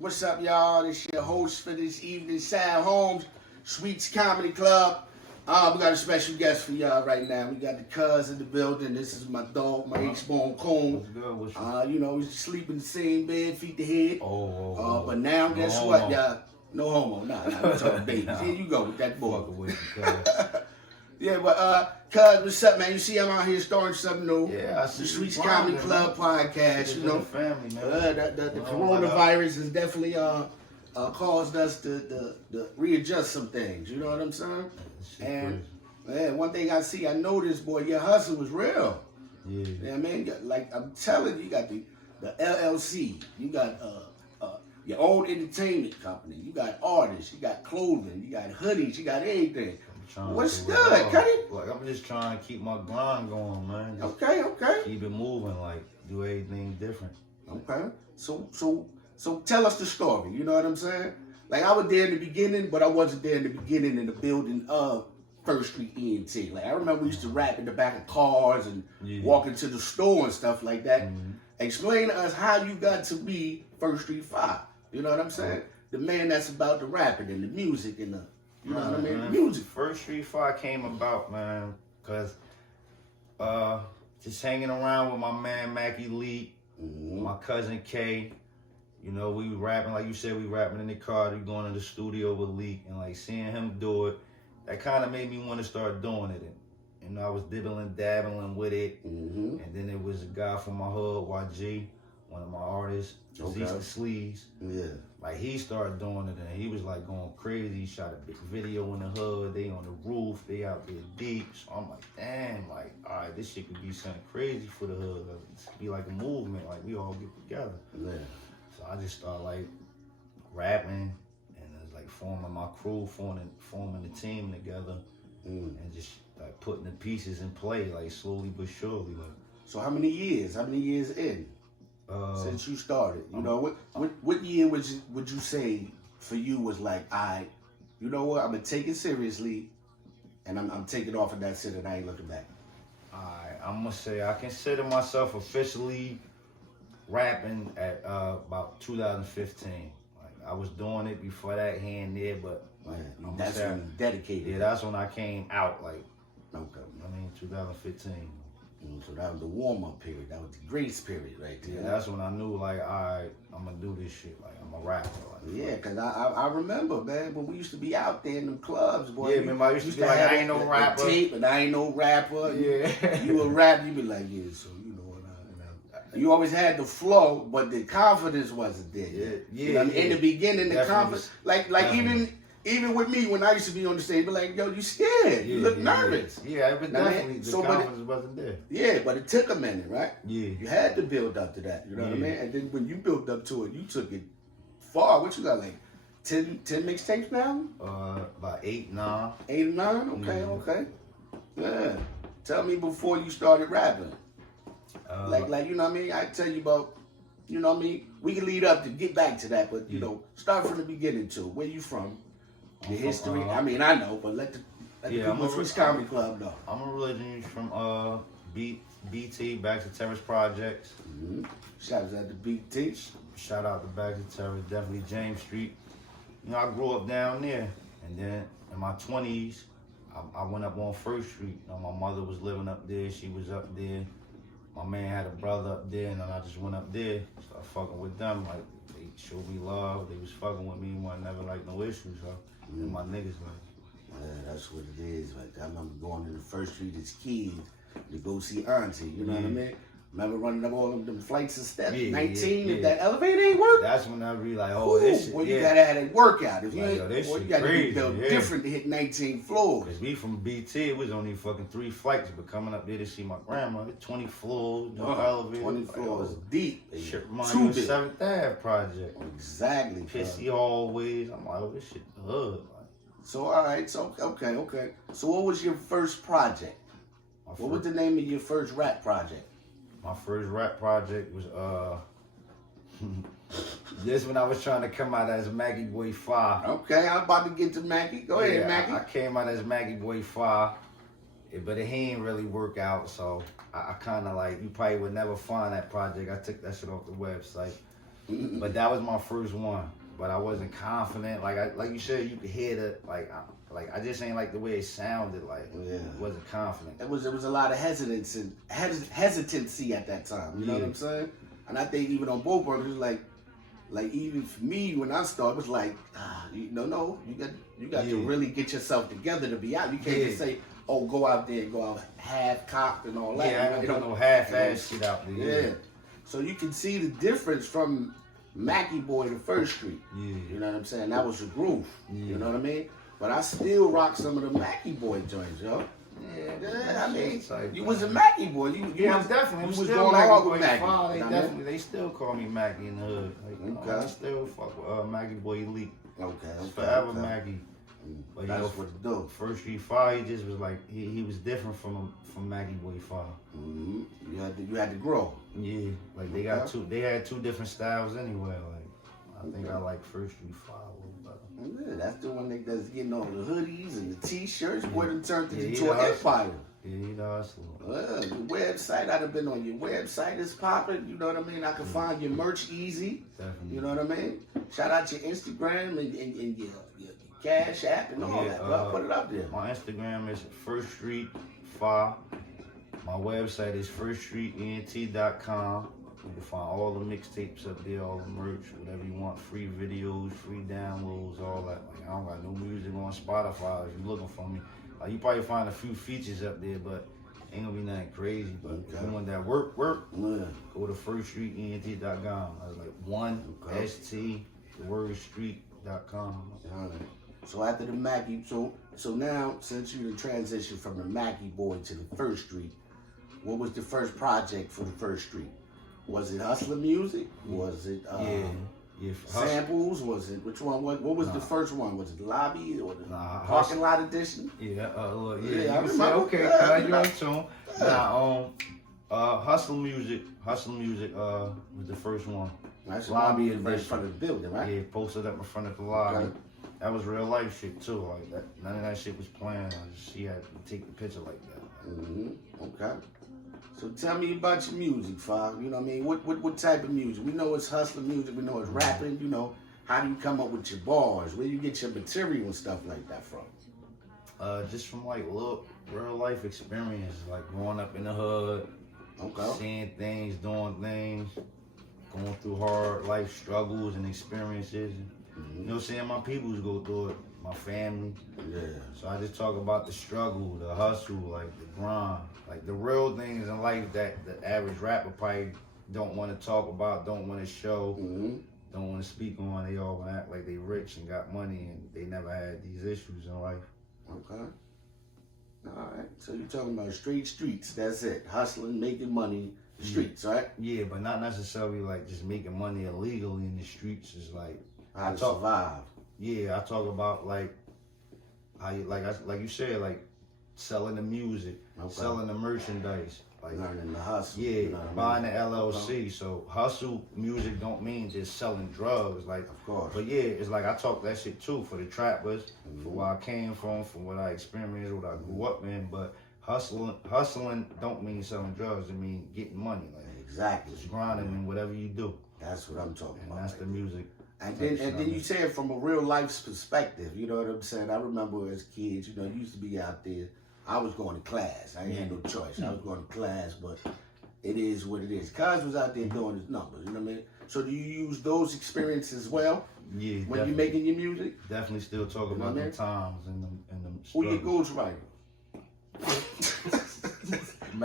What's up, y'all? This your host for this evening, Sam Holmes, Sweetz Comedy Club. We got a special guest for y'all right now. We got the cuz in the building. This is my dog, my H-Bone Coon. What's good? What's good? You know, we sleep in the same bed, feet to head. Oh. But now, guess homo. what, y'all? No homo. Nah, we talking babies. Here you go with that boy. Yeah, but cuz, what's up, man? You see I'm out here starting something new. Yeah, I see. The Sweetz Comedy Club podcast, you know. Family, man. The coronavirus has definitely caused us to readjust some things. You know what I'm saying? And one thing I noticed, boy, your hustle was real. Yeah. You know what I mean? Like I'm telling you, you got the LLC, you got your own entertainment company, you got artists, you got clothing, you got hoodies, you got everything. What's good, Cuddy? Like I'm just trying to keep my grind going, man. Just Okay. keep it moving, like do everything different. Okay. So tell us the story. You know what I'm saying? Like I was there in the beginning, but I wasn't there in the beginning in the building of First Street ENT. Like I remember we used to rap in the back of cars and walk into the store and stuff like that. Mm-hmm. Explain to us how you got to be Street Fah. You know what I'm saying? The man that's about the rapping and the music and the, you know what I mean? Music. First Street Fah came about, man, because just hanging around with my man Mackie Lee, my cousin Kay. You know, we rapping, like you said, we rapping in the car, we going to the studio with Lee, and like seeing him do it, that kind of made me want to start doing it. And I was dibbling, dabbling with it. And then there was a guy from my hood, YG, one of my artists, Zeke Sleeves. Yeah. Like he started doing it and he was like going crazy. He shot a big video in the hood, they on the roof, they out there deep. So I'm like, damn, like, all right, this shit could be something crazy for the hood. It could be like a movement, like we all get together. Yeah. So I just started like rapping and it was like forming my crew, forming the team together, and just like putting the pieces in play, like slowly but surely. Like. So how many years? How many years in since you started? You know, what year would you say for you was like, you know what? I'm gonna take it seriously, and I'm taking off of that shit, and I ain't looking back. I'm gonna say I consider myself officially rapping at about 2015. Like I was doing it before that here and there, but like that's when you dedicated. Yeah, that's when I came out. Like, okay. I mean, 2015. So that was the warm-up period. That was the grace period right there. Yeah, that's when I knew, like, all right, I'm gonna do this shit. Like, I'm a rapper. Like, yeah, because I remember, man, when we used to be out there in them clubs, boy. Yeah, remember I used to be like, I ain't no rapper. Tape, and I ain't no rapper. Yeah. You a rap, you be like, yeah, so you know what you always had the flow, but the confidence wasn't there. Yeah. You know, in the beginning, the Definitely. confidence, like even with me when I used to be on the stage, be like, yo, you scared, you look nervous. Yeah, but definitely the confidence wasn't there. Yeah, but it took a minute, right? Yeah. You had to build up to that, you know what I mean? And then when you built up to it, you took it far. What you got, like 10 mixtapes now? About 8, 9. 8 or 9? Okay. Yeah. Tell me before you started rapping. Like you know what I mean? I tell you about, you know what I mean? We can lead up to get back to that, but you know, start from the beginning too. Where you from? The history. I mean, I know, but let the people from Sweetz Comedy Club know. I'm originally from BT, Back to Terrace Projects. Shout out to BT. Shout out to Back to Terrace, definitely James Street. You know, I grew up down there, and then in my 20s, I went up on First Street. You know, my mother was living up there. She was up there. My man had a brother up there, and then I just went up there, started fucking with them. Like, they showed me love. They was fucking with me. I never like no issues, so. And my niggas like. Yeah, that's what it is. Like, I remember going to the First Street as kids to go see Auntie. You know what I mean? Remember running up all of them flights of steps. 19, if that elevator ain't work. That's when I be like, oh, this shit. Well, you gotta have a workout. If you like, ain't, you gotta crazy, be built different to hit 19 floors. Cause we from BT, it was only fucking 3 flights, but coming up there to see my grandma, 20 floors, no elevator. 20 floors deep. Shit reminds me of 7th Ave project. Exactly. Pissy hallways. I'm like, oh, this shit the hood. Like, so, all right. So, okay. So, what was your first project? What was the name of your first rap project? My first rap project was, this when I was trying to come out as Maggie Boy Fah. Okay, I'm about to get to Maggie. Go ahead, Maggie. I came out as Maggie Boy Fah, but it ain't really work out, so I kind of like, you probably would never find that project. I took that shit off the website. But that was my first one. But I wasn't confident. Like you said, you could hear the I just ain't like the way it sounded. Like wasn't confident. It was a lot of hesitancy at that time. You know what I'm saying? And I think even on both brothers, like even for me when I started, it was like, you got to really get yourself together to be out. You can't just say, oh, go out there and go out half cocked and all that. Yeah, I don't no half-ass shit out there. Yeah. So you can see the difference from Mackie Boy to First Street. Yeah. You know what I'm saying? That was the groove. Yeah. You know what I mean? But I still rock some of the Mackie Boy joints, yo. Yeah, I mean, you was a Mackie Boy. You was definitely. You was going hard with Mackie. They still call me Mackie in the hood. Like, I still fuck with Mackie Boy Elite. Okay. Forever Mackie. But that's what it do. First Street Fah, he just was like he was different from Mackie Boy Fah. Mm-hmm. You had to grow. Yeah, like they had two different styles anyway. Like I think I like First Street Fah a little better. Yeah, that's the one that's getting all the hoodies and the t-shirts. Boy, done turned into an empire. Yeah, he does. Well, your website, I'd have been on your website is popping. You know what I mean? I can find your merch easy. Definitely. You know what I mean? Shout out your Instagram and your Cash App and all that. I'll put it up there. My Instagram is First Street Fah. My website is firststreetent.com. You can find all the mixtapes up there, all the merch, whatever you want, free videos, free downloads, all that. Like I don't got no music on Spotify if you're looking for me. Like you probably find a few features up there, but ain't gonna be nothing crazy. But if you want that work, go to firststreetent.com. I was like ST, the word street.com. All right. So after the Mackie, so now since you transitioned from the Mackie Boy to the First Street, what was the first project for the First Street? Was it hustler music? Was it samples? Was it which one? What was the first one? Was it Lobby or the Parking Lot Edition? Yeah, look, I you remember. Okay, you're on tune. Now, hustle music was the first one. That's Lobby in front of the building, right? Yeah, posted up in front of the lobby. Okay. That was real life shit too. Like that, none of that shit was planned. She had to take the picture like that. Mm-hmm. Okay. So tell me about your music, Fah. You know what I mean? What type of music? We know it's hustler music. We know it's rapping. You know, how do you come up with your bars? Where you get your material and stuff like that from? Just from like little real life experiences, like growing up in the hood, seeing things, doing things, going through hard life struggles and experiences. You know, seeing my peoples go through it, my family. Yeah. So I just talk about the struggle, the hustle, like the grind, like the real things in life that the average rapper probably don't want to talk about, don't want to show, don't want to speak on. They all want to act like they rich and got money and they never had these issues in life. Okay. All right. So you're talking about straight streets. That's it. Hustling, making money, streets, right? Yeah, but not necessarily like just making money illegally in the streets. It's like how to survive. Yeah, I talk about like how you like you said, like selling the music, selling the merchandise, like learning the hustle. Yeah, you know buying the LLC. So hustle music don't mean just selling drugs, like of course. But yeah, it's like I talk that shit too for the trappers, for where I came from what I experienced, what I grew up in. But hustling don't mean selling drugs. It mean getting money. Like exactly. Just grinding in whatever you do. That's what I'm talking about. That's the music. And then you say it from a real life's perspective. You know what I'm saying? I remember as kids, you know, used to be out there. I was going to class. I ain't had no choice. I was going to class, but it is what it is. Cuz was out there doing his numbers. You know what I mean? So do you use those experiences as well? Yeah. When you're making your music? Definitely still talk about the times and the Who your ghostwriter?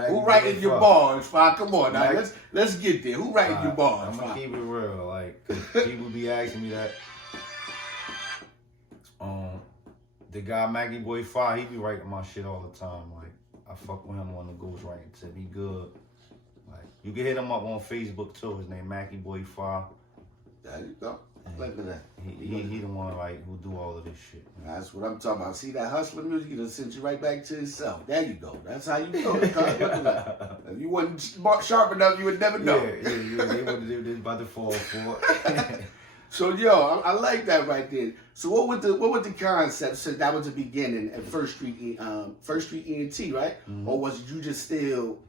Who writing your bars, Fah? Come on now, let's get there. Who writing your bars? I'm gonna keep it real, like, cause people be asking me that. The guy Mackie Boy Fah, he be writing my shit all the time. Like, I fuck with him on the ghostwriting to be good. Like, you can hit him up on Facebook too. His name Mackie Boy Fah. There you go. Look at that. He the one like who do all of this shit. That's what I'm talking about. See that hustler music? He just sent you right back to himself. There you go. That's how you go. Look at that. If you wasn't sharp enough, you would never know. Yeah. They would have did this by the fall for it. So yo, I like that right there. So what was the concept? So that was the beginning at First Street ENT, right? Or was you just still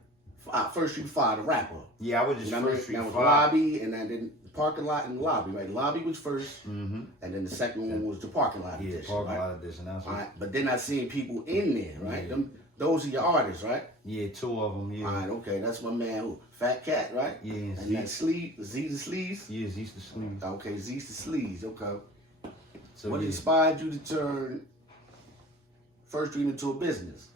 First Street Fah, the rapper? Yeah, I was just First Street Fah. That was Lobby, and then parking lot and lobby, right? Lobby was first, and then the second one was the parking lot Yeah, edition, parking right? lot edition. That's All what. right, but then I seen people in there, right? Those are your artists, right? Yeah, 2 of them. Yeah. All right, okay, that's my man, who, Fat Cat, right? Yeah, and that Sleeve, Z the Sleeves. Yeah, Z's the Sleeves. Okay, Z's the Sleeves. Okay. So What inspired you to turn First Street into a business?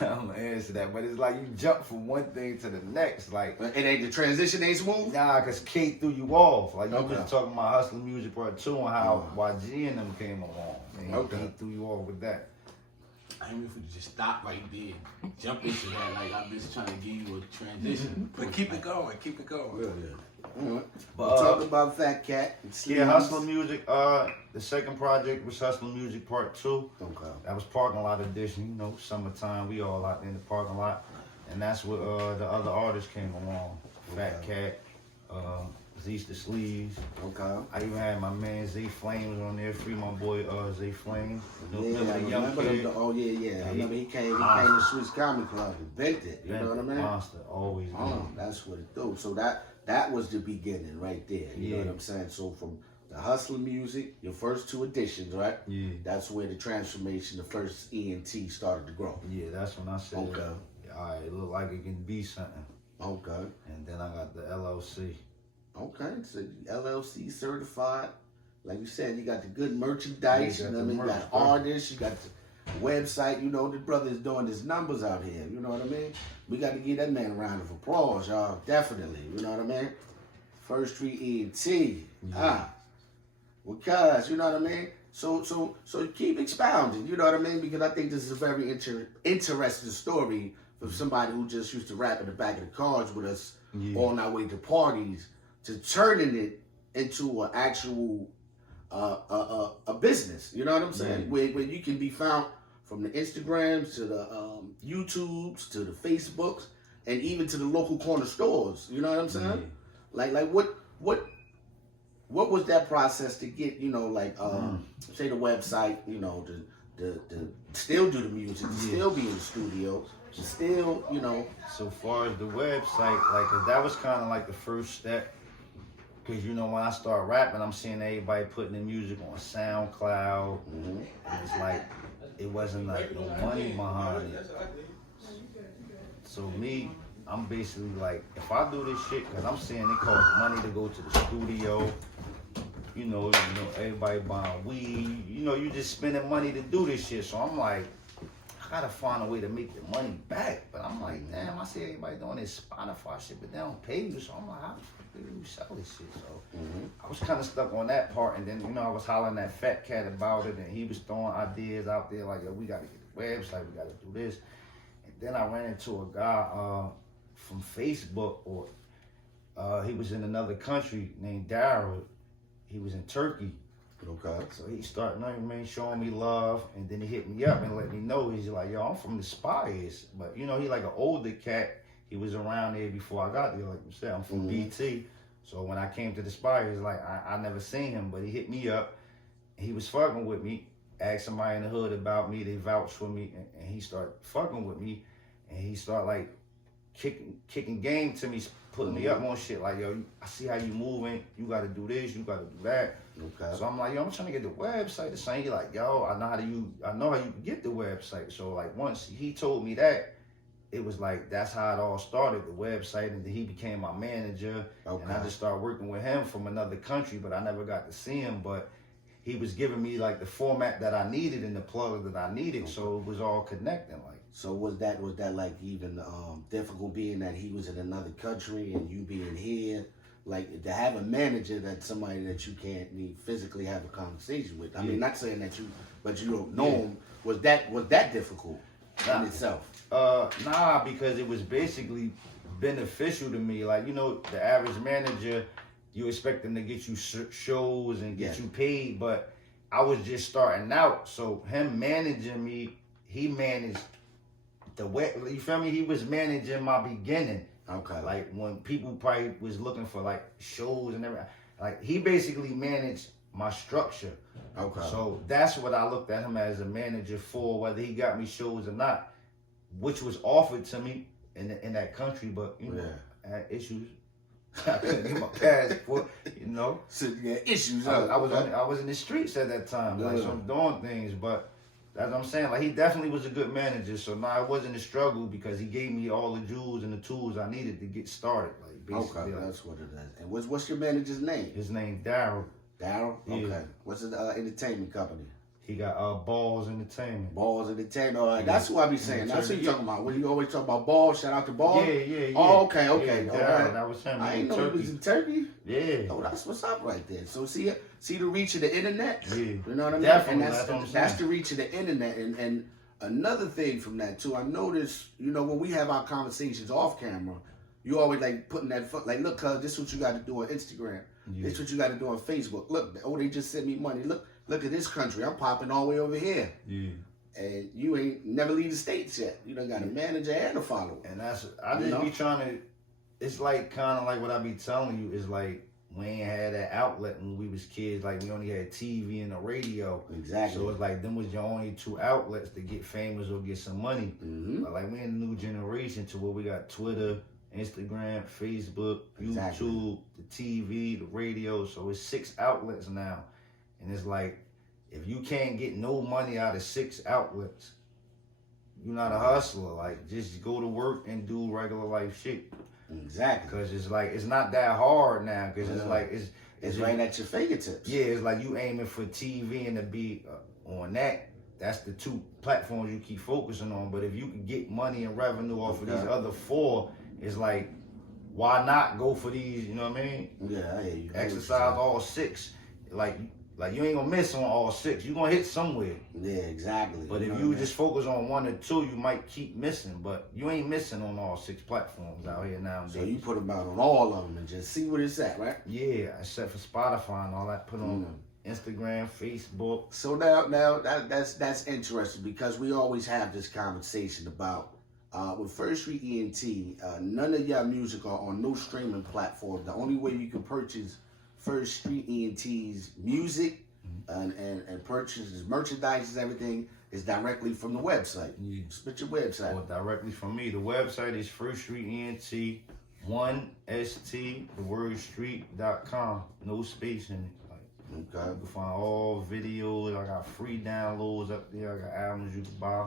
I'm gonna answer that, but it's like you jump from one thing to the next. Like It ain't the transition ain't smooth. nah, cause K threw you off. Like you Okay. was talking about Hustler Music Part 2 and how YG and them came along. And Okay. K threw you off with that. I mean, if we could just stop right there, jump into that. Like I'm just trying to give you a transition, but keep it going, keep it going. All right. But, We'll talk about Fat Cat and Sleeves. Yeah, Hustler Music. The second project was Hustler Music Part 2. Okay. That was parking lot edition. You know, summertime. We all out in the parking lot, and that's where the other artists came along. Fat Cat, Z's the Sleeves. Okay. I even had my man Zay Flames on there. Free my boy Zay Flames. Yeah, Remember I the young remember kid? them. Oh yeah. I remember he came to Sweetz Comedy Club and bent it. You know what I mean? Monster, always. That's what it do. So that was the beginning right there. You know what I'm saying? So from the Hustler Music, your first 2 editions, right? Yeah. That's where the transformation, the first ENT started to grow. Yeah, that's when I said, Okay. all right, it look like it can be something. Okay. And then I got the LLC. Okay. So LLC certified. Like you said, you got the good merchandise. Yeah, You know what I mean? You merch, got artists. You got the website. You know, the brother's doing his numbers out here. You know what I mean? We got to give that man a round of applause, y'all. Definitely. You know what I mean? First Street ENT. Because, you know what I mean? So keep expounding, you know what I mean? Because I think this is a very interesting story for somebody who just used to rap in the back of the cars with us on our way to parties to turning it into an actual a business. You know what I'm saying? Where you can be found from the Instagrams to the YouTubes to the Facebooks and even to the local corner stores. You know what I'm saying? Like what was that process to get, you know, like say the website, you know, to still do the music, to still be in the studio, to still, you know. So far as the website, like 'cause that was kind of like the first step. Cause you know when I start rapping, I'm seeing everybody putting the music on SoundCloud, and it's like it wasn't like no money behind it. So me, I'm basically like, if I do this shit, cause I'm seeing it costs money to go to the studio. You know, everybody buying weed. You know, you just spending money to do this shit. So I'm like, I gotta find a way to make the money back. But I'm like, damn, I see everybody doing this Spotify shit, but they don't pay you. So I'm like, how the fuck do you sell this shit? So I was kind of stuck on that part. And then, you know, I was hollering at Fat Cat about it, and he was throwing ideas out there like, yo, we gotta get the website, we gotta do this. And then I ran into a guy from Facebook, or he was in another country named Daryl. He was in Turkey. Okay. So he started, showing me love, and then he hit me up and let me know. He's like, yo, I'm from the Spires. But, you know, he like an older cat. He was around there before I got there, like you said. I'm from BT. So when I came to the Spires, like, I never seen him, but he hit me up. He was fucking with me. Asked somebody in the hood about me. They vouched for me, and he started fucking with me. And he started, like, kicking game to me, putting me up on shit like, yo, I see how you moving, you gotta do this, you gotta do that. Okay. So I'm like, yo, I'm trying to get the website. The same, he like, yo, I know how you can get the website. So like once he told me that, it was like that's how it all started, the website, and then he became my manager. Okay. And I just started working with him from another country, but I never got to see him. But he was giving me like the format that I needed and the plug that I needed, so it was all connecting. Like, so was that like even difficult being that he was in another country and you being here? Like to have a manager that's somebody that you can't physically have a conversation with. I mean, not saying that but you don't know him. Was that difficult in itself? Nah, because it was basically beneficial to me. Like, you know, the average manager, you expect them to get you shows and get you paid, but I was just starting out. So him managing me, he managed the way, you feel me? He was managing my beginning. Okay. Like when people probably was looking for like shows and everything, like he basically managed my structure. Okay. So that's what I looked at him as a manager for, whether he got me shows or not, which was offered to me in that country. But you know, I had issues. I couldn't get my passport, you know. So you had issues. I was in the streets at that time, like, so I'm doing things, but that's what I'm saying. Like, he definitely was a good manager, so now it wasn't a struggle because he gave me all the jewels and the tools I needed to get started. Like, basically, Okay, that's what it is. And what's your manager's name? his name Daryl. Daryl? Yeah. Okay. What's the entertainment company? He got Balls Entertainment. Balls Entertainment. All right, that's what I be saying. Yeah, That's what Turkey. you talking about. When you always talk about Balls, shout out to Balls. Yeah. Oh, okay. Yeah, All Daryl, right. that was him. I He ain't in know he Turkey. was in Turkey. Yeah. Oh, that's what's up right there. So see the reach of the internet. Yeah. You know what I mean? Definitely, And that's what I'm that's saying. the reach of the internet. And another thing from that too, I noticed, you know, when we have our conversations off camera, you always like putting that foot, like, look, cuz this is what you got to do on Instagram. Yeah. This is what you got to do on Facebook. Look, oh, they just sent me money. Look at this country. I'm popping all the way over here. Yeah. And you ain't never leave the States yet. You done got a manager and a follower. And I just be trying to, it's like kind of like what I be telling you is like, we ain't had that outlet when we was kids. Like, we only had TV and the radio. Exactly. So it's like, them was your only two outlets to get famous or get some money. Mm-hmm. But like, we in the new generation to where we got Twitter, Instagram, Facebook, Exactly. YouTube, the TV, the radio. So it's 6 outlets now. And it's like, if you can't get no money out of 6 outlets, you're not a hustler. Like, just go to work and do regular life shit. Exactly. Because it's like, it's not that hard now. Because it's like, It's right at your fingertips. yeah, it's like you aiming for TV and to be on that. That's the 2 platforms you keep focusing on. But if you can get money and revenue off of these other 4, it's like, why not go for these, you know what I mean? Yeah, I hear you. Exercise all 6. Like you ain't gonna miss on all 6. You gonna hit somewhere. Yeah, exactly. But if know you what I just focus on 1 or 2, you might keep missing. But you ain't missing on all 6 platforms out here mean? nowadays. So you put them out on all of them and just see what it's at, right? Yeah, except for Spotify and all that. Put on Instagram, Facebook. So now that's interesting because we always have this conversation about with First Street ENT, none of your music are on no streaming platform. The only way you can purchase First Street ENT's music and purchase his merchandise and everything is directly from the website. Yeah. Spit your website. Or directly from me. The website is First Street ENT 1ST, the word street.com. No space in it. Okay. You can find all videos. I got free downloads up there. I got albums you can buy.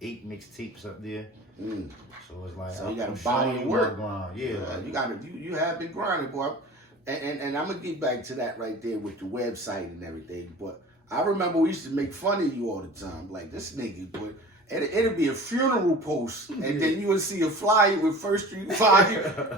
8 mixtapes up there. So it's like, So you got I'm a body showing of you work. my grind. Yeah. You have been grinding, boy. And I'm gonna get back to that right there with the website and everything. But I remember we used to make fun of you all the time, like this nigga, but it'd be a funeral post, and then you would see a flyer with First Street Fah.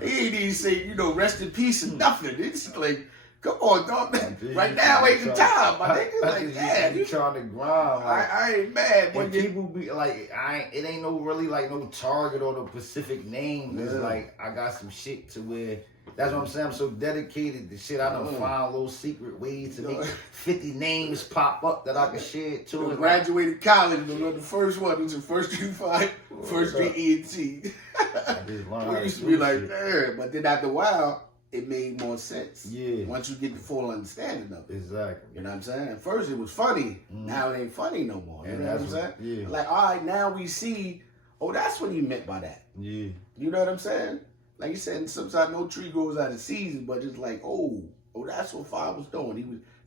He ain't even say, rest in peace and nothing. It's like, come on, dog. Right now ain't the time, my nigga. Like, yeah, you trying to grind. Like, I ain't mad. when people be like, it ain't no really like no target or no specific name. It's like I got some shit to where. That's what I'm saying. I'm so dedicated to shit. I done find little secret ways to make 50 names pop up that I can share it to. I graduated college, the first one was in First Street Fah, First Street ENT. We used to be like, but then after a while, it made more sense. Yeah. Once you get the full understanding of it. Exactly. You know what I'm saying? At first it was funny. Now it ain't funny no more. You know what I'm saying? Yeah. Like, all right, now we see, that's what he meant by that. Yeah. You know what I'm saying? Like you said, sometimes no tree grows out of season, but it's like, that's what Fah was doing.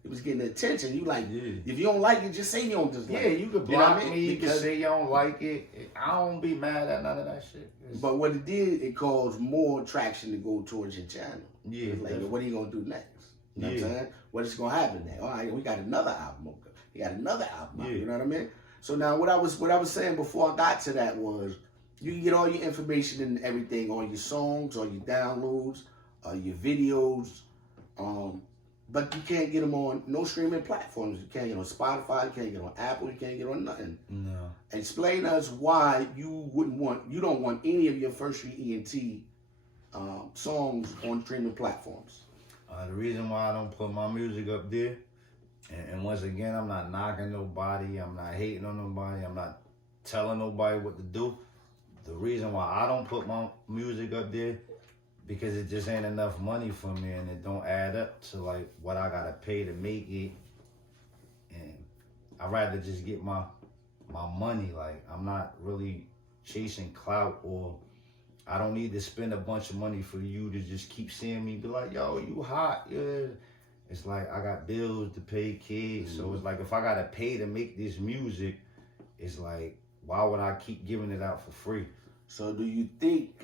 He was getting attention. You like, if you don't like it, just say you don't dislike it. Yeah, you could block me. You Because, can say you don't like it. I don't be mad at none of that shit. but what it did, it caused more traction to go towards your channel. Yeah. It's like, what are you gonna do next? You know what I'm saying? What is gonna happen next? All right, we got another album. We got another album. Yeah. You know what I mean? So now, what I was saying before I got to that was, you can get all your information and everything on your songs, on your downloads, your videos, but you can't get them on no streaming platforms. You can't get on Spotify, you can't get on Apple, you can't get on nothing. No. Explain to us why you don't want any of your First Street ENT songs on streaming platforms. The reason why I don't put my music up there, and once again, I'm not knocking nobody, I'm not hating on nobody, I'm not telling nobody what to do. The reason why I don't put my music up there, because it just ain't enough money for me and it don't add up to like what I gotta pay to make it. And I'd rather just get my money. Like, I'm not really chasing clout or I don't need to spend a bunch of money for you to just keep seeing me be like, yo, you hot, yeah. It's like I got bills to pay, kids. So it's like if I gotta pay to make this music, it's like, why would I keep giving it out for free? So do you think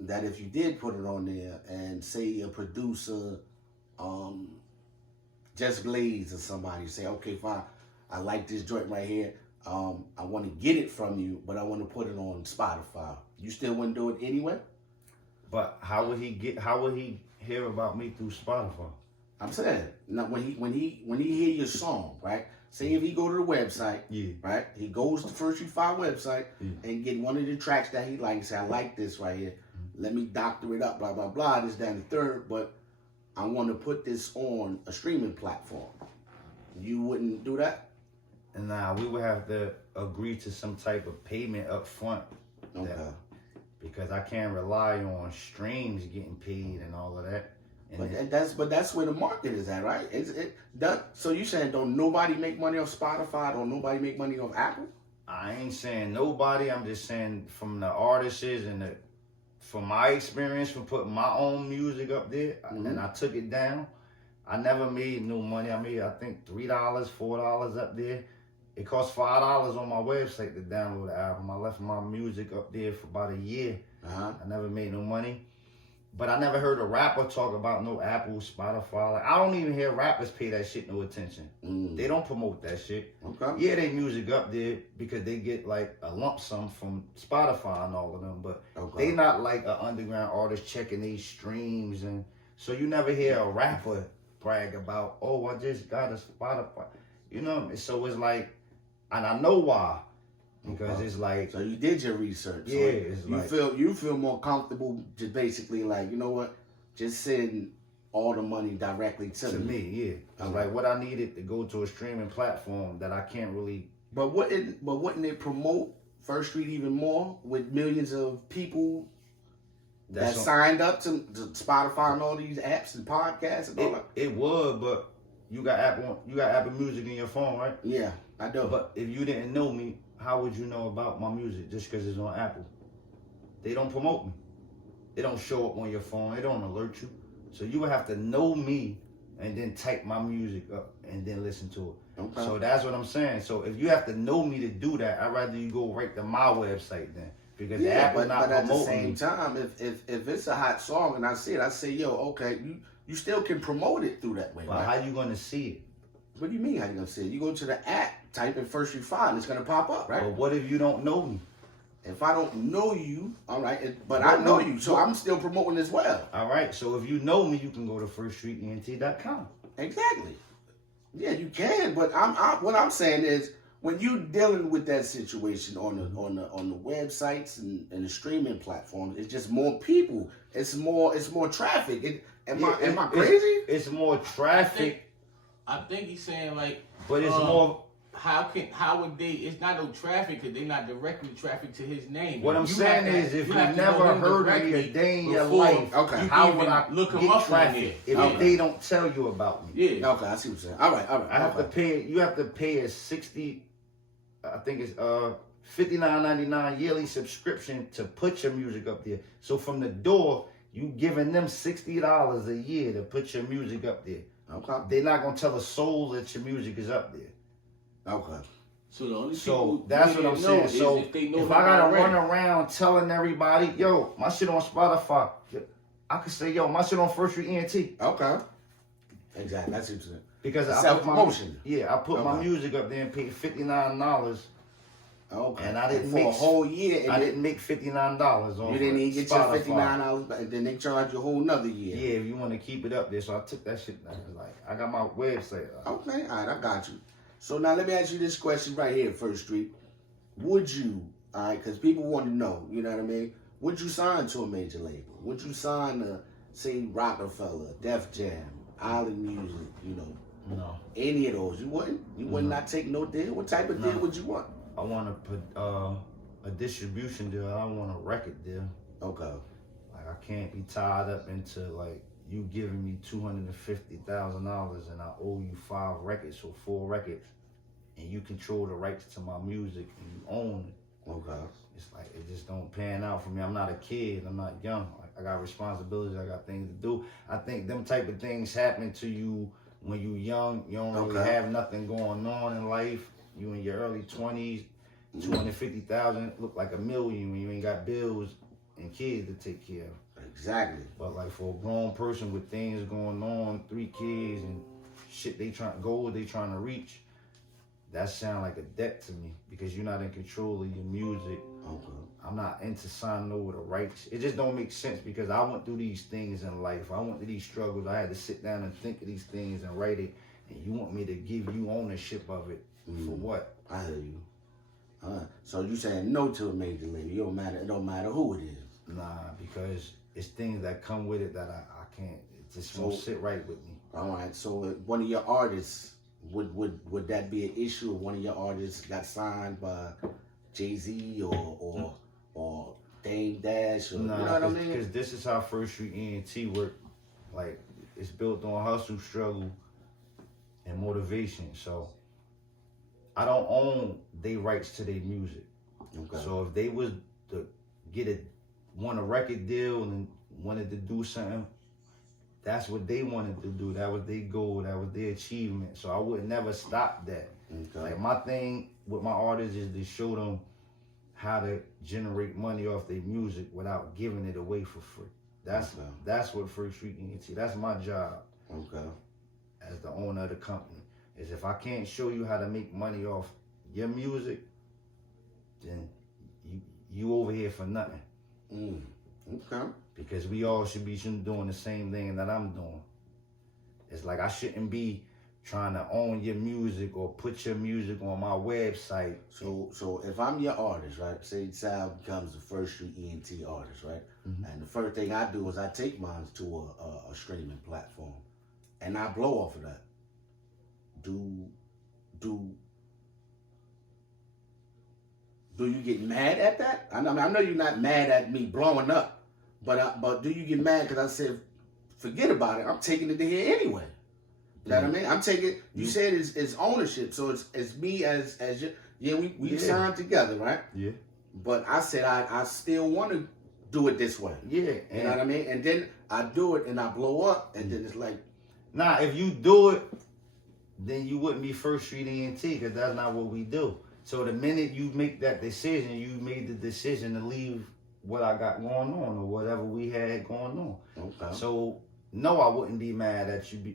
that if you did put it on there and say a producer, Just Blaze or somebody say, okay, fine, I like this joint right here. I want to get it from you, but I want to put it on Spotify. You still wouldn't do it anyway? But how would he hear about me through Spotify? I'm saying, now when he hear your song, right? Say if he go to the website, right? He goes to First Street Fah website and get one of the tracks that he likes. Say, I like this right here. Let me doctor it up, blah blah blah. This, that, and the third. But I want to put this on a streaming platform. You wouldn't do that? Nah, we would have to agree to some type of payment up front. Okay. Because I can't rely on streams getting paid and all of that. And But that's where the market is at, right? So you saying don't nobody make money off Spotify? Don't nobody make money off Apple? I ain't saying nobody. I'm just saying from the artists and from my experience from putting my own music up there, and I took it down. I never made no money. I made, I think, $3, $4 up there. It cost $5 on my website to download the album. I left my music up there for about a year. I never made no money. But I never heard a rapper talk about no Apple, Spotify. Like, I don't even hear rappers pay that shit no attention. They don't promote that shit. Okay. Yeah, they music up there because they get like a lump sum from Spotify and all of them. But they not like an underground artist checking these streams. And so you never hear a rapper brag about, oh, I just got a Spotify. You know, so it's like, and I know why. Because it's like, so you did your research. Yeah, so you feel more comfortable just basically like, you know what, just send all the money directly to me. Yeah. It's like what I needed to go to a streaming platform that I can't really. But wouldn't it promote First Street even more with millions of people that signed up to Spotify and all these apps and podcasts and all that? It would, but you got Apple Music in your phone, right? Yeah, I do. But if you didn't know me, how would you know about my music just because it's on Apple? They don't promote me. They don't show up on your phone. They don't alert you. So you would have to know me and then type my music up and then listen to it. Okay. So that's what I'm saying. So if you have to know me to do that, I'd rather you go right to my website then. Because Apple not promoting me. But at the same time, if it's a hot song and I see it, I say, yo, okay, you still can promote it through that way, but right? how you going to see it? What do you mean how you going to see it? You go to the app, type in First Street Fah, and it's going to pop up, right? But what if you don't know me? If I don't know you, all right, but I know you, so I'm still promoting as well. All right, so if you know me, you can go to firststreetent.com. Exactly. Yeah, you can, but what I'm saying is when you're dealing with that situation on the websites and the streaming platforms, it's just more people. It's more traffic. Am I crazy? It's more traffic. I think he's saying like, but it's more. How would they? It's not no traffic because they're not directly traffic to his name. What I'm saying is, if you never heard of me a day in your life, how would I look him up traffic if they don't tell you about me? Yeah. Okay, I see what you're saying. All right. I have to pay. You have to pay a $60. I think it's $59.99 yearly subscription to put your music up there. So from the door, you giving them $60 a year to put your music up there. Okay. They're not gonna tell a soul that your music is up there. Okay. So the only so that's what I'm saying. So if I gotta run around telling everybody, yo, my shit on Spotify, I could say, yo, my shit on First Street ENT. Okay. Exactly. That's what you're saying. Because I put my music up there and paid $59. Okay. And I didn't make a whole year. I didn't make $59 on. You didn't even get your $59, and then they charge you a whole nother year. Yeah, if you want to keep it up there. So I took that shit down. Like I got my website up. Okay, all right, I got you. So now let me ask you this question right here, First Street. Would you, all right, because people want to know, you know what I mean? Would you sign to a major label? Would you sign to, say, Rockefeller, Def Jam, Island Music, you know? No. Any of those? You wouldn't? You would not take no deal? What type of deal would you want? I want to put a distribution deal. I don't want a record deal. Okay. Like I can't be tied up into like you giving me $250,000 and I owe you 5 records or 4 records, and you control the rights to my music and you own it. Okay. It's like it just don't pan out for me. I'm not a kid. I'm not young. Like, I got responsibilities. I got things to do. I think them type of things happen to you when you young. You don't really have nothing going on in life. You in your early 20s, 250,000 look like $1 million when you ain't got bills and kids to take care of. Exactly. But like for a grown person with things going on, 3 kids and shit they trying to reach, that sound like a debt to me because you're not in control of your music. Okay. I'm not into signing over the rights. It just don't make sense because I went through these things in life. I went through these struggles. I had to sit down and think of these things and write it. And you want me to give you ownership of it for what? I hear you. So you saying no to a major label? It don't matter who it is. Nah, because it's things that come with it that I can't. It just won't sit right with me. All right. So one of your artists, would that be an issue if one of your artists got signed by Jay-Z or Dame Dash? Or, nah, you know what I mean? Because this is how First Street ENT work. Like, it's built on hustle, struggle, and motivation. So I don't own their rights to their music. Okay. So if they was to want a record deal and wanted to do something, that's what they wanted to do. That was their goal. That was their achievement. So I would never stop that. Okay. Like my thing with my artists is to show them how to generate money off their music without giving it away for free. That's what First Street ENT. That's my job. Okay. As the owner of the company. Is if I can't show you how to make money off your music, then you over here for nothing. Okay. Because we all should be doing the same thing that I'm doing. It's like I shouldn't be trying to own your music or put your music on my website. So if I'm your artist, right? Say Sal becomes the First Street ENT artist, right? Mm-hmm. And the first thing I do is I take mine to a streaming platform, and I blow off of that. Do you get mad at that? I know you're not mad at me blowing up, but do you get mad because I said forget about it? I'm taking it to here anyway. You know what I mean? I'm taking. You said it's ownership, so it's me as your, we signed together, right? Yeah. But I said I still want to do it this way. Yeah. You know what I mean? And then I do it and I blow up, and then it's like, nah, if you do it, then you wouldn't be First Street ENT because that's not what we do. So the minute you make that decision, you made the decision to leave what I got going on or whatever we had going on. Okay. So no, I wouldn't be mad at you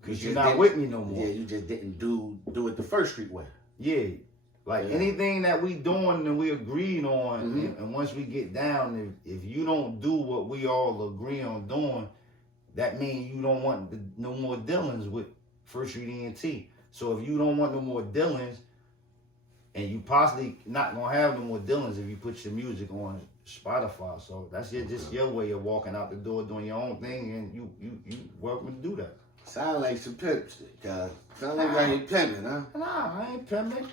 because you're not with me no more. Yeah, you just didn't do it the First Street way. Yeah. Like anything that we doing and we agreed on, and once we get down, if you don't do what we all agree on doing, that means you don't want no more dealings with First Street ENT. So if you don't want no more dealings, and you possibly not gonna have no more dealings if you put your music on Spotify. So that's just your way of walking out the door doing your own thing, and you welcome to do that. Sound like some pimp shit, cuz. Sound like I ain't pimping, huh? Nah, I ain't pimping.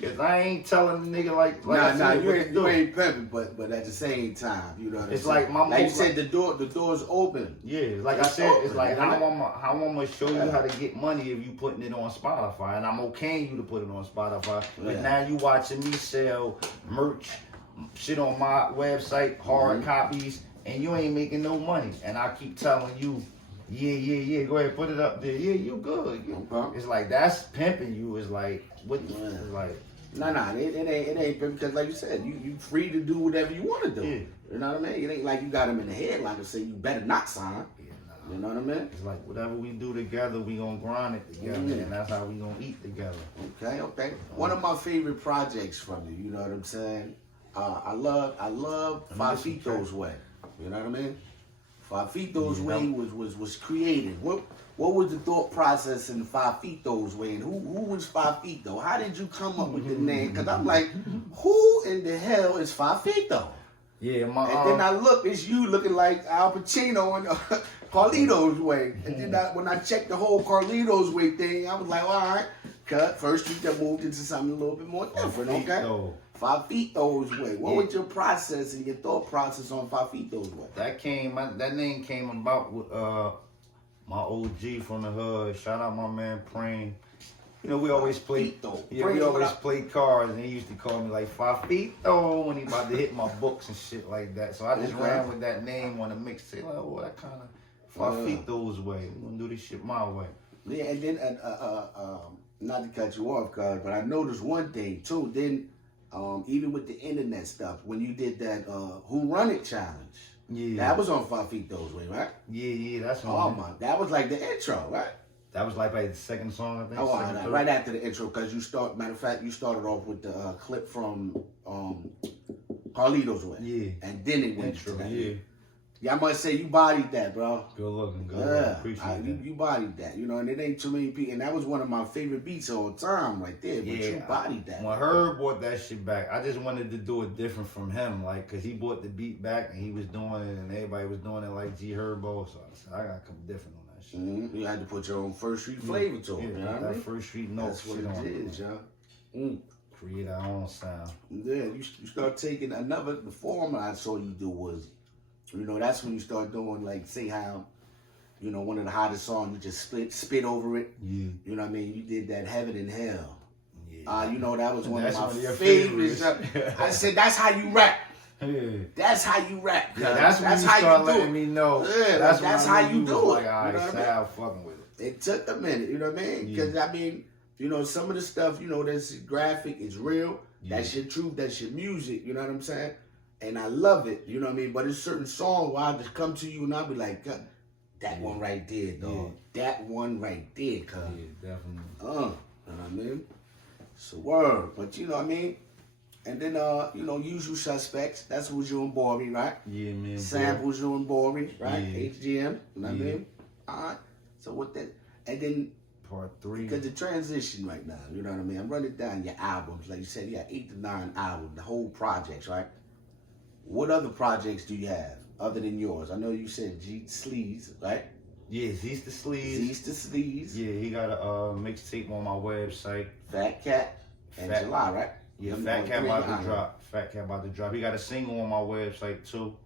Cause I ain't telling the nigga like you ain't pimping, but at the same time, you know what I'm saying? It's like my like you said, the door's open. Yeah, like I said, it's like how I'm gonna show you how to get money if you putting it on Spotify, and I'm okaying you to put it on Spotify. But now you watching me sell merch, shit on my website, hard copies, and you ain't making no money. And I keep telling you, yeah, go ahead, put it up there. Yeah, you good. Okay. It's like that's pimping you. It's like what? It's like it ain't because like you said, you free to do whatever you want to do. Yeah. You know what I mean? It ain't like you got him in the headline to say you better not sign. Yeah, nah. You know what I mean? It's like whatever we do together, we gonna grind it together, and that's how we gonna eat together. Okay. One of my favorite projects from you. You know what I'm saying? I love Fafito's Way. You know what I mean? Fafito's Way was created. What was the thought process in Fafito's Way? And who was Fafito? How did you come up with the name? Because I'm like, who in the hell is Fafito? Yeah, and then I look, it's you looking like Al Pacino and Carlito's Way. And then when I checked the whole Carlito's Way thing, I was like, all right, cut. First Street that moved into something a little bit more different, okay? Fafito's Way. What was your process and your thought process on Fafito's Way? That name came about with my OG from the hood. Shout out my man Prane. You know, we always play. Fafito. Yeah, Bring we it always up. play cards, and he used to call me like Fafito when he about to hit my books and shit like that. So I just Okay. ran with that name on the mixtape. Like, oh, that kind of Fafito's way. We gonna do this shit my way. Yeah, and then not to cut you off, cuz, but I noticed one thing too. Then, even with the internet stuff, when you did that Who Run It challenge, Yeah, that was on Fafito's way, right? yeah, that's Oh one. my, that was like the intro, right? That was like the second song, I think. Oh, second, third. right after the intro, because matter of fact, you started off with the clip from Carlito's way. Yeah. And then it went Intro, to that. yeah. Yeah, I must say you bodied that, bro. Good looking, good. Yeah, Appreciate that. you bodied that, you know, and it ain't too many people, and that was one of my favorite beats all the time, right there. But you bodied that. When Herb brought that shit back, I just wanted to do it different from him, like, cause he brought the beat back and he was doing it, and everybody was doing it like G Herbo. So I said, I gotta come different on that shit. Mm-hmm. You had to put your own First Street flavor to it. Yeah, You know what I that mean? First Street note That's what shit on it is, y'all. Mm. Create our own sound. Yeah, you start taking the form I saw you do was, you know, that's when you start doing, like, say how, you know, one of the hottest songs, you just spit over it. Yeah. You know what I mean? You did that Heaven and Hell. Yeah. You know, that was one That's of one my of your favorites. favorites. I said, that's how you rap. Yeah. That's how you rap. Yeah, that's when you how start you do letting it. me know. Yeah, that's that's when I how knew you was do it. Like, You all right, know what I mean? Sal fucking with it. It took a minute, you know what I mean? Yeah. Because, I mean, you know, some of the stuff, you know, that's graphic, it's real. Yeah. That's your truth, that's your music, you know what I'm saying? And I love it, you know what I mean? But it's certain songs where I just come to you and I'll be like, God, that one right there, dog. That one right there, cuz. Yeah, definitely. You know what I mean? It's a word, but you know what I mean? And then, you know, Usual Suspects, that's what you and Bori, right? Yeah, man. Samples you and Bori, right? Yeah. HGM, you know what I Yeah. mean? All right. So what that, and then, Part 3. because the transition right now, you know what I mean? I'm running down your albums. Like you said, you got 8 to 9 albums, the whole projects, right? What other projects do you have other than yours? I know you said G Sleaze, right? Yeah, Z's the Sleeves. Z's to Sleaze, Yeah, he got a mixtape on my website. Fat Cat, and Fat- July, right? Yeah, Them Fat are Cat three about to albums. drop. Fat Cat about to drop. He got a single on my website too.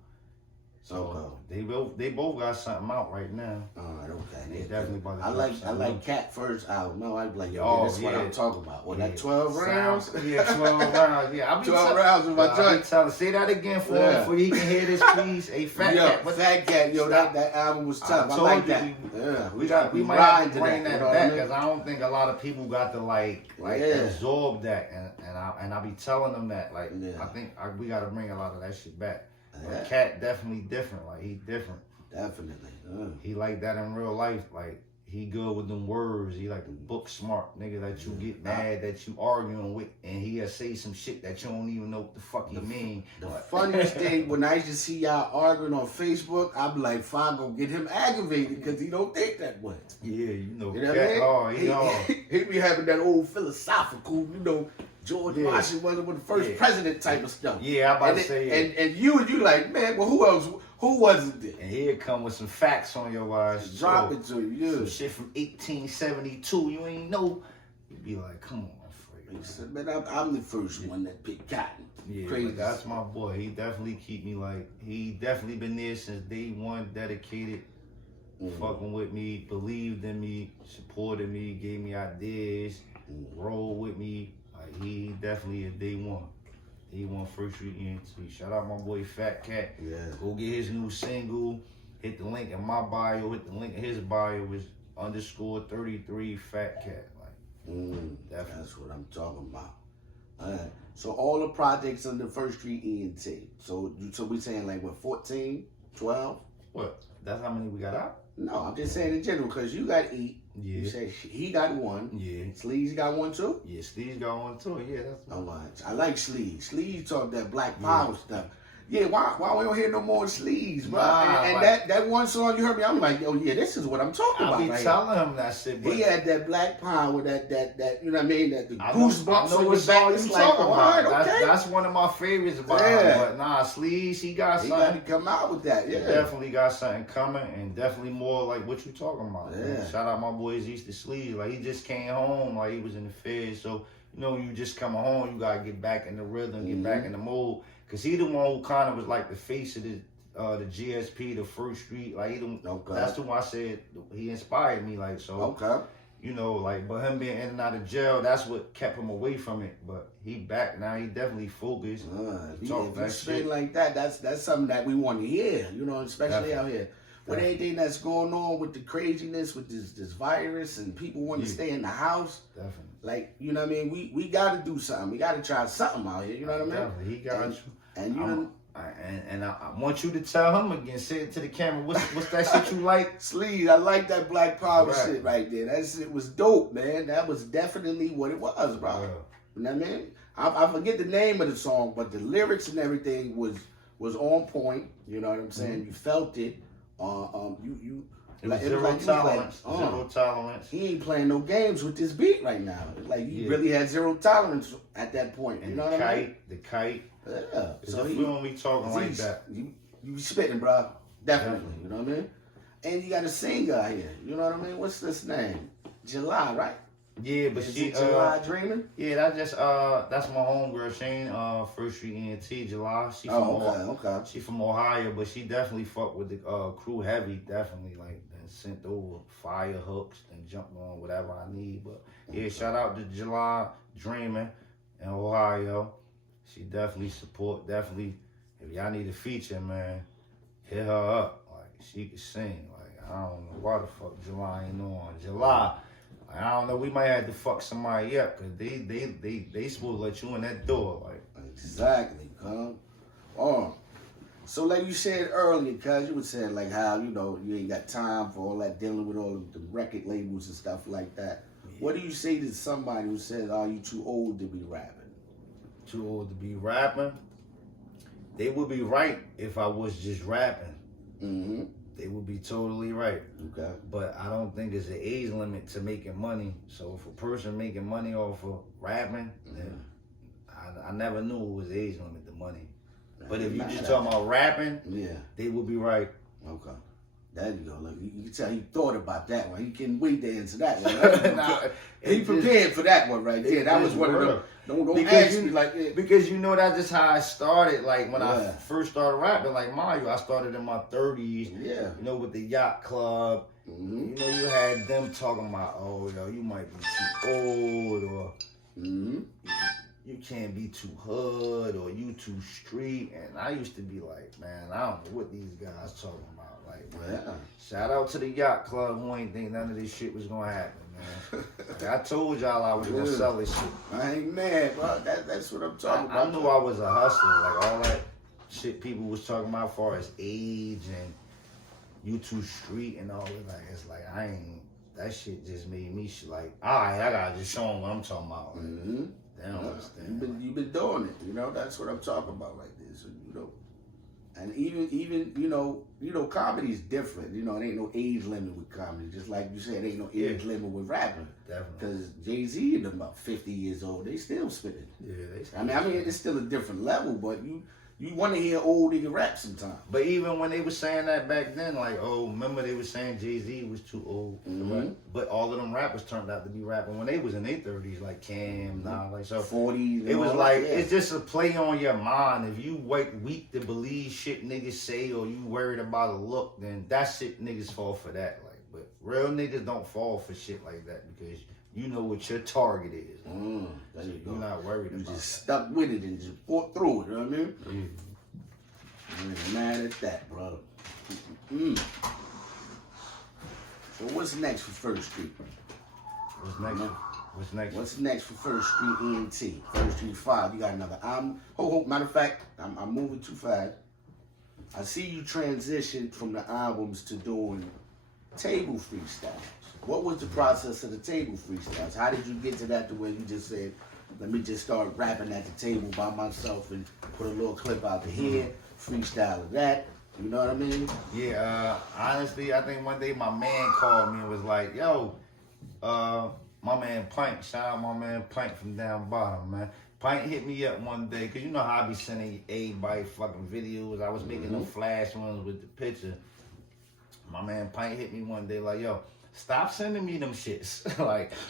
So they both got something out right now. All right, okay. They definitely about to I drop like something. Cat first album. No, I'd be like, yo, Oh, this is what yeah. I'm talking about. Well, Yeah. that 12 rounds. Yeah, 12 rounds. Yeah, I be 12 rounds with my I be joint. telling. Say that again for Yeah. him before he can hear this, please. Hey, Fat Yo, Cat. Fat Cat, yo, that album was tough. I told like you, that. Yeah, we might ride have to bring you that know what I back mean? because I don't think a lot of people got to like Yeah. absorb that, and I be telling them that like Yeah. I think we got to bring a lot of that shit back. Yeah. But Cat definitely different. Like he different. Definitely. He like that in real life. Like he good with them words. He like the book smart nigga that you get mad that you arguing with, and he'll say some shit that you don't even know what the fuck he mean. The funniest thing, when I used to see y'all arguing on Facebook, I'd be like, fine, go get him aggravated because he don't think that way. Yeah, you know, You know Cat. what I mean? He hard. He be having that old philosophical, you know, George Yeah. Washington wasn't the first Yeah. president type of stuff. Yeah, I about and to it- say. and you like, man, well, who else? Who wasn't there? And he'll come with some facts on your ass. Drop it to you. Some shit from 1872. You ain't know. You'd be like, come on, He Freak. said, man, I'm the first one that picked cotton. Yeah, Crazy. but that's my boy. He definitely keep me like. He definitely been there since day one. Dedicated, fucking with me, believed in me, supported me, gave me ideas, rolled with me. Like he definitely a day one. Day one First Street ENT. Shout out my boy Fat Cat. Yeah. Go get his new single. Hit the link in my bio. Hit the link in his bio. Is _33 Fat Cat. Like definitely. That's what I'm talking about. All right. So all the projects under First Street ENT. So we saying like what, 14, 12? What? That's how many we got out? No, I'm just saying in general because you got 8. Yeah. You said he got 1. Yeah. Sleaze got 1 too. Yeah, Steve's got one too. Yeah, that's All right. I like Sleaze. Sleaze talk that Black Power stuff. Yeah, why we don't hear no more Sleaze, bro? Nah, and like- that one song you heard me, I'm like, oh yeah, this is what I'm talking I about. be right telling him that shit, but He had that Black Power, that you know what I mean, that the I know goosebumps on what your back. song It's you like, talking all about. right, okay. That's one of my favorites about Yeah. him. But nah, Sleeves, he got He got to something. come out with that, He yeah. definitely got something coming, and definitely more like what you talking about. man. Yeah. Shout out my boys East the Sleeves. Like he just came home, like he was in the feds. So you know, you just coming home, you gotta get back in the rhythm, get back in the mode. Cause he the one who kind of was like the face of the GSP, the First Street. Like he the, Okay. that's the one I said he inspired me. Like so. Okay. you know, like, but him being in and out of jail, that's what kept him away from it. But he back now. He definitely focused. If Talk you that spit shit. like that, that's something that we want to hear. You know, especially out here with anything that's going on with the craziness with this virus and people want to stay in the house. Definitely. Like, you know what I mean? We got to do something. We got to try something out here. You know what I mean? Definitely. He got you. And you know. I want you to tell him again, say it to the camera, what's that shit you like? Sleeve, I like that Black Power shit right there. That shit was dope, man. That was definitely what it was, bro. Yeah. You know what I mean? I forget the name of the song, but the lyrics and everything was on point. You know what I'm saying? You felt it. It was zero tolerance. Like, zero tolerance. He ain't playing no games with this beat right now. Like, he really had zero tolerance at that point. And you know what I mean? The kite. Yeah. So he when we talking like that. You spitting, bro. Definitely. You know what I mean? And you got a singer out here. You know what I mean? What's this name? July, right? Yeah, but Is she it July Dreaming? Yeah, that's my homegirl. She ain't First Street ENT July. She from okay. She from Ohio, but she definitely fucked with the crew heavy. Definitely like then sent over fire hooks and jumped on whatever I need. But yeah, shout out to July Dreaming in Ohio. She definitely support. Definitely, if y'all need a feature, man, hit her up. Like she can sing. Like I don't know why the fuck July ain't on July. I don't know. We might have to fuck somebody up because they supposed to let you in that door. Like exactly, cuz. So like you said earlier, cuz you were saying like how you ain't got time for all that dealing with all the record labels and stuff like that. Yeah. What do you say to somebody who says, "Are you too old to be rapping?" Too old to be rapping? They would be right if I was just rapping. Mm-hmm. They would be totally right. Okay. But I don't think there's an age limit to making money. So if a person making money off of rapping, then I never knew it was age limit to money. But if you just talking about rapping, they would be right. Okay. There you go. Look, you can tell he thought about that one. He couldn't wait to answer that one. He prepared for that one right there. That was one of them. Don't ask me like that. Because that's just how I started. Like when I first started rapping, like Mario, I started in my 30s. Yeah. With the yacht club. Mm-hmm. You had them talking about, oh, yo, you might be too old, or you can't be too hood, or you too street. And I used to be like, man, I don't know what these guys talking about. Like, man, shout out to the yacht club who ain't think none of this shit was gonna happen, man. Like, I told y'all I was gonna sell this shit. I ain't mad, bro. That's what I'm talking about. I knew I was a hustler. Like all that shit people was talking about as far as age and you too street and all that. Like it's like I ain't. That shit just made me like, all right, I gotta just show them what I'm talking about. Like, they don't understand. You've been doing it. That's what I'm talking about right there. So and even comedy's different. It ain't no age limit with comedy. Just like you said, ain't no age limit with rapping. Definitely. Because Jay-Z and them about 50 years old, they still spitting. Yeah, they still I mean, it's still a different level, but you want to hear old nigga rap sometimes. But even when they were saying that back then, like, oh, remember they were saying Jay-Z was too old to rap? But all of them rappers turned out to be rapping when they was in their 30s, like Cam, like so 40s. It was like, it's just a play on your mind. If you weak to believe shit niggas say, or you worried about a look, then that shit niggas fall for that. Like, but real niggas don't fall for shit like that because you know what your target is. There you go. You're not worried about You just that. stuck with it and just fought through it, you know what I mean? I ain't mad at that, brother. So what's next for First Street? What's next for First Street ENT? First Street 5. You got another album. Matter of fact, I'm moving too fast. I see you transition from the albums to doing table freestyles. What was the process of the table freestyles? How did you get to that to where you just said, let me just start rapping at the table by myself and put a little clip out to here, freestyle of that? You know what I mean? Yeah, honestly, I think one day my man called me and was like, yo, my man Pint, shout out my man Pint from down bottom, man. Pint hit me up one day, because you know how I be sending everybody fucking videos. I was making them flash ones with the picture. My man Pint hit me one day like, yo, stop sending me them shits.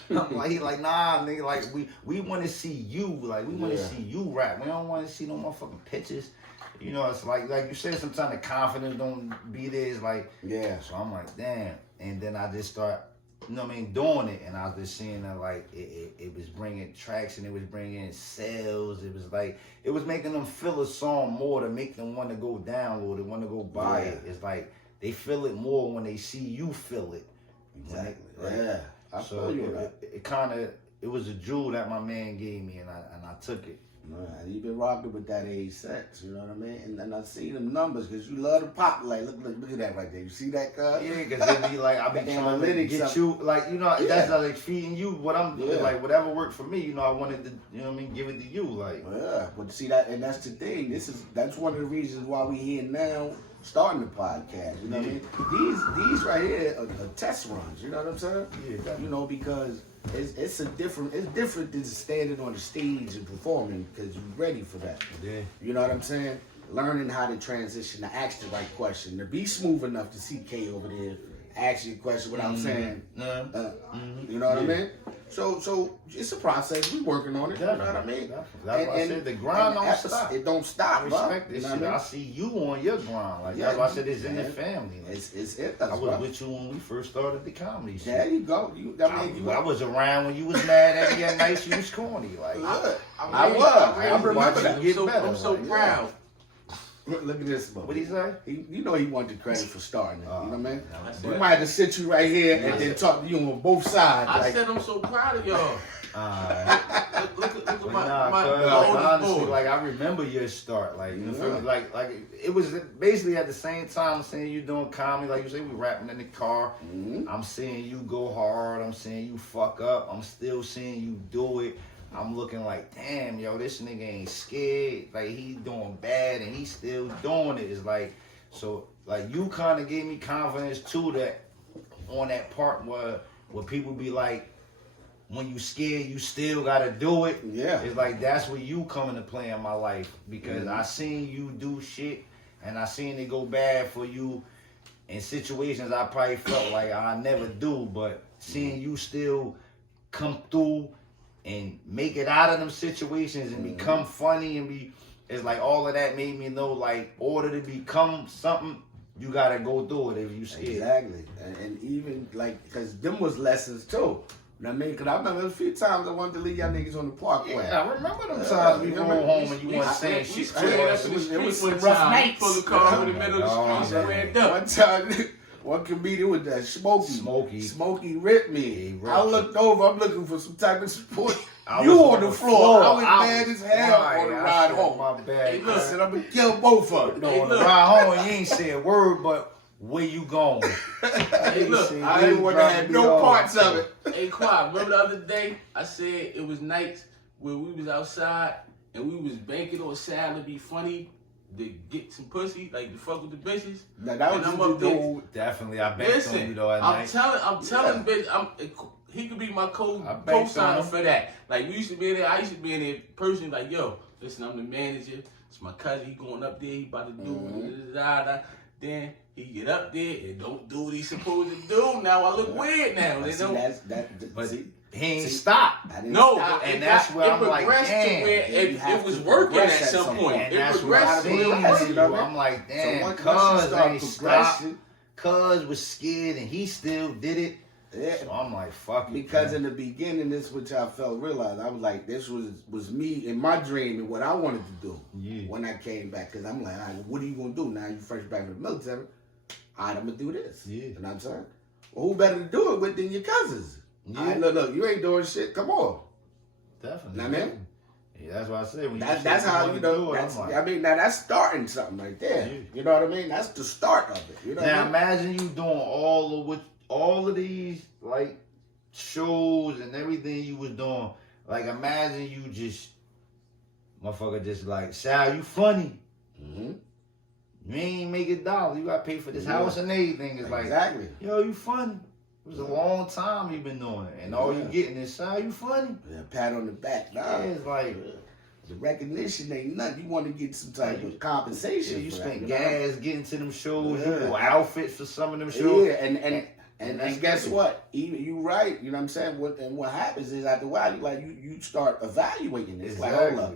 He like, nah, nigga, like, we want to see you. Like, we want to see you rap. We don't want to see no motherfucking pictures. It's like you said, sometimes the confidence don't be there. It's like, so I'm like, damn. And then I just start you know what I mean, doing it, and I was just seeing that like it was bringing traction, it was bringing sales, it was like it was making them feel a song more to make them want to go download it, want to go buy it. It's like they feel it more when they see you feel it. Exactly. Right? Yeah. I So feel you. it kind of it was a jewel that my man gave me, and I took it. Man, you been rocking with that A6, you know what I mean? And I see them numbers because you love to pop. Like, look at that right there. You see that, cuz? Yeah, because they be like, I be The trying to analytics get of- you, like, you know, Yeah. that's like feeding you what I'm doing. Yeah. Like, whatever worked for me, you know, I wanted to, you know what I mean, give it to you. Like, Yeah, but see that, and that's the thing. That's one of the reasons why we here now starting the podcast. You know what I mean? These right here are test runs. You know what I'm saying? Yeah, definitely. You know, because it's different than standing on the stage and performing because you're ready for that. yeah. You know what I'm saying? Learning how to transition, to ask the right question, to be smooth enough to see K over there ask you a question without saying, you know what I mean? So it's a process. We working on it. You know what I mean? That's why I said the grind don't stop. It don't stop. I bro. respect this You know shit. what I I mean? see you on your grind. Like, Yeah, that's why I said it's in the man. family. Like, It's it. I That's was right. with you when we first started the comedy shit. There you go. I was around when you was mad at me at night. You was corny. Like, I remember watching that. you get better. I'm so like, proud. Look at this, bro. What he say? You know he wanted the credit for starting it. You know what I mean? That's We it. might have to sit you right here and then talk to you on both sides. I like, said I'm so proud of y'all. Look at But my nah, cuz, oldest honestly, boy. like I remember your start, like you feel me? Yeah. Like it was basically at the same time I'm seeing you doing comedy, like you say, we rapping in the car. I'm seeing you go hard. I'm seeing you fuck up. I'm still seeing you do it. I'm looking like, damn, yo, this nigga ain't scared. Like he doing bad and he still doing it. It's like, so like you kind of gave me confidence too that on that part where people be like, when you scared, you still gotta do it. Yeah. It's like that's where you come into play in my life because I seen you do shit and I seen it go bad for you in situations I probably felt like I never do, but seeing you still come through and make it out of them situations and become funny and be, it's like all of that made me know like order to become something, you gotta go through it if you scared. Exactly. And even like, because them was lessons too. You know what I mean? Because I remember a few times I wanted to leave y'all niggas on the parkway. Yeah, I remember them times we rolled home and you weren't saying shit to us. It was one some rough time. nights. Pull the car in the middle of the street, squared up. One time, one comedian with that Smokey ripped me. He ripped I you. looked over. I'm looking for some type of support. I You was on the floor. I was mad as hell crying. on the I ride said, home. My bad. Hey, I look. said I'm gonna kill both of them. No, on the ride home, you ain't say a word, but where you going? Hey, look, I didn't want to have no parts of it. Hey, Quad, remember the other day I said it was nights where we was outside and we was banking on Sal to be funny to get some pussy, like to fuck with the bitches. Now, that And was I'm what up you there. do. Definitely, I banked on you Listen, though at I'm night. telling, bitch, he could be my I banked on co-signer him. for that. Like we used to be in there, I used to be in there personally, like, yo, listen, I'm the manager. It's my cousin. He going up there. He about to do da. Then he get up there and don't do what he's supposed to do. Now I look weird now. They See, don't. But see, he ain't see, stopped. I didn't No, stop. but and it that's got, where it I'm like, progressed damn, to where you it have was to working progress at some some point. And It that's what I progressed. seen to you where it you know do. what I mean? I'm like, So damn, once you cuz start ain't stopped. progressing, Cuz was scared and he still did it. yeah. So I'm like, fuck it. Because man. in the beginning, this which I realized, I was like, this was me in my dream and what I wanted to do Yeah. when I came back. Because I'm like, all right, what are you gonna do now? You fresh back from the military. All right, I'm gonna do this. Yeah. You know what I'm saying? Well, who better to do it with than your cousins? Yeah. All right, look, you ain't doing shit. Come on. Definitely. Know what I mean? Yeah, that's what I said. When That's said how wanna you know. do it, That's, I'm like, I mean, now that's starting something right there. Yeah. You know what I mean? That's the start of it. You know what I now mean? imagine you doing all of these like shows and everything you was doing. Like imagine you just motherfucker just like, Sal, you funny. Mm-hmm. You ain't make $1. You gotta pay for this Yeah. house and everything. It's like, Exactly. yo, you funny. It was a long time you been doing it. And all you Yeah. getting is, Sal, you funny. Yeah, pat on the back. Nah. Yeah, it's like, The recognition ain't nothing. You want to get some type of yeah, compensation. you for spent that, you know? gas getting to them shows. Yeah. You wore outfits for some of them shows. Yeah, and guess crazy. what? Even you right. You know what I'm saying? What happens is after a while, you start evaluating this. Like, hold up,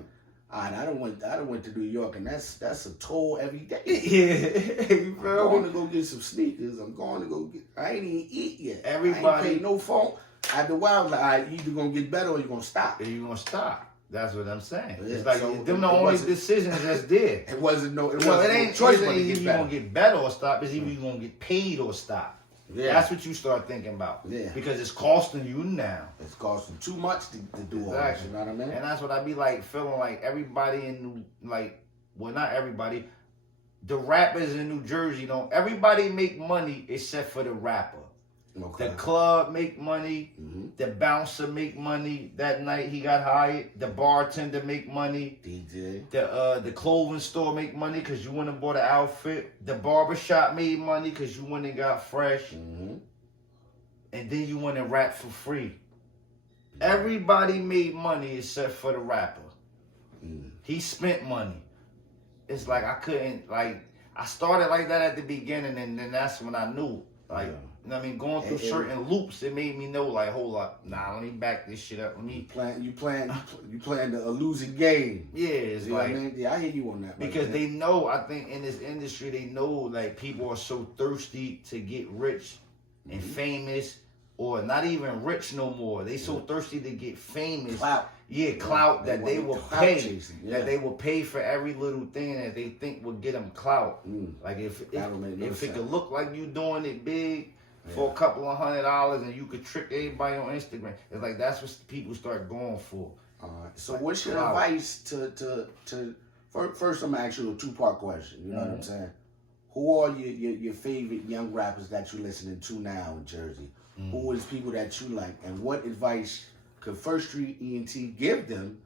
I don't went to New York, and that's a toll every day. Yeah, you I'm feel going me? to go get some sneakers. I'm going to go get. I ain't even eat yet. Everybody- I ain't paid no phone. After a while, I was like, all right, you either gonna get better or you gonna stop. Are you gonna stop? That's what I'm saying. Yeah, It's like so them the it only wasn't- decisions that's there. It wasn't no. It No, wasn't it ain't no choice either but to you get gonna better. get better or stop. It's either you gonna get paid or stop. Yeah. That's what you start thinking about. Yeah. Because it's costing you now. It's costing too much to do all this. Exactly. You know what I mean? And that's what I be like feeling like everybody in well, not everybody, the rappers in New Jersey don't. Everybody make money except for the rapper. Okay. The club make money. Mm-hmm. The bouncer make money. That night he got hired. The bartender make money. DJ. The clothing store make money because you went and bought an outfit. The barbershop made money because you went and got fresh. Mm-hmm. And then you went and rap for free. Everybody made money except for the rapper. Mm. He spent money. It's like I couldn't, I started like that at the beginning, and then that's when I knew. Like, Yeah. you know what I mean? Going through And- certain loops, it made me know, like, hold up, let me back this shit up. Let me, You playing a losing game. yeah, it's You know like, what I mean? Yeah, I hear you on that. because man. they know, I think in this industry, they know, like, people are so thirsty to get rich and famous, or not even rich no more. They so thirsty to get famous. Clout. Yeah, clout They that they want will clout pay. chasing, yeah. That they will pay for every little thing that they think will get them clout. Mm. Like if That don't make no it sense. could look like you doing it big for Yeah. a couple of $100 and you could trick everybody on Instagram. It's like that's what people start going for. All right. So Like what's your clout. advice to first I'm gonna ask you a 2-part question. You know what I'm Mhm. saying? Who are your favorite young rappers that you're listening to now in Jersey? Mm. Who is people that you like? And what advice could First Street ENT give them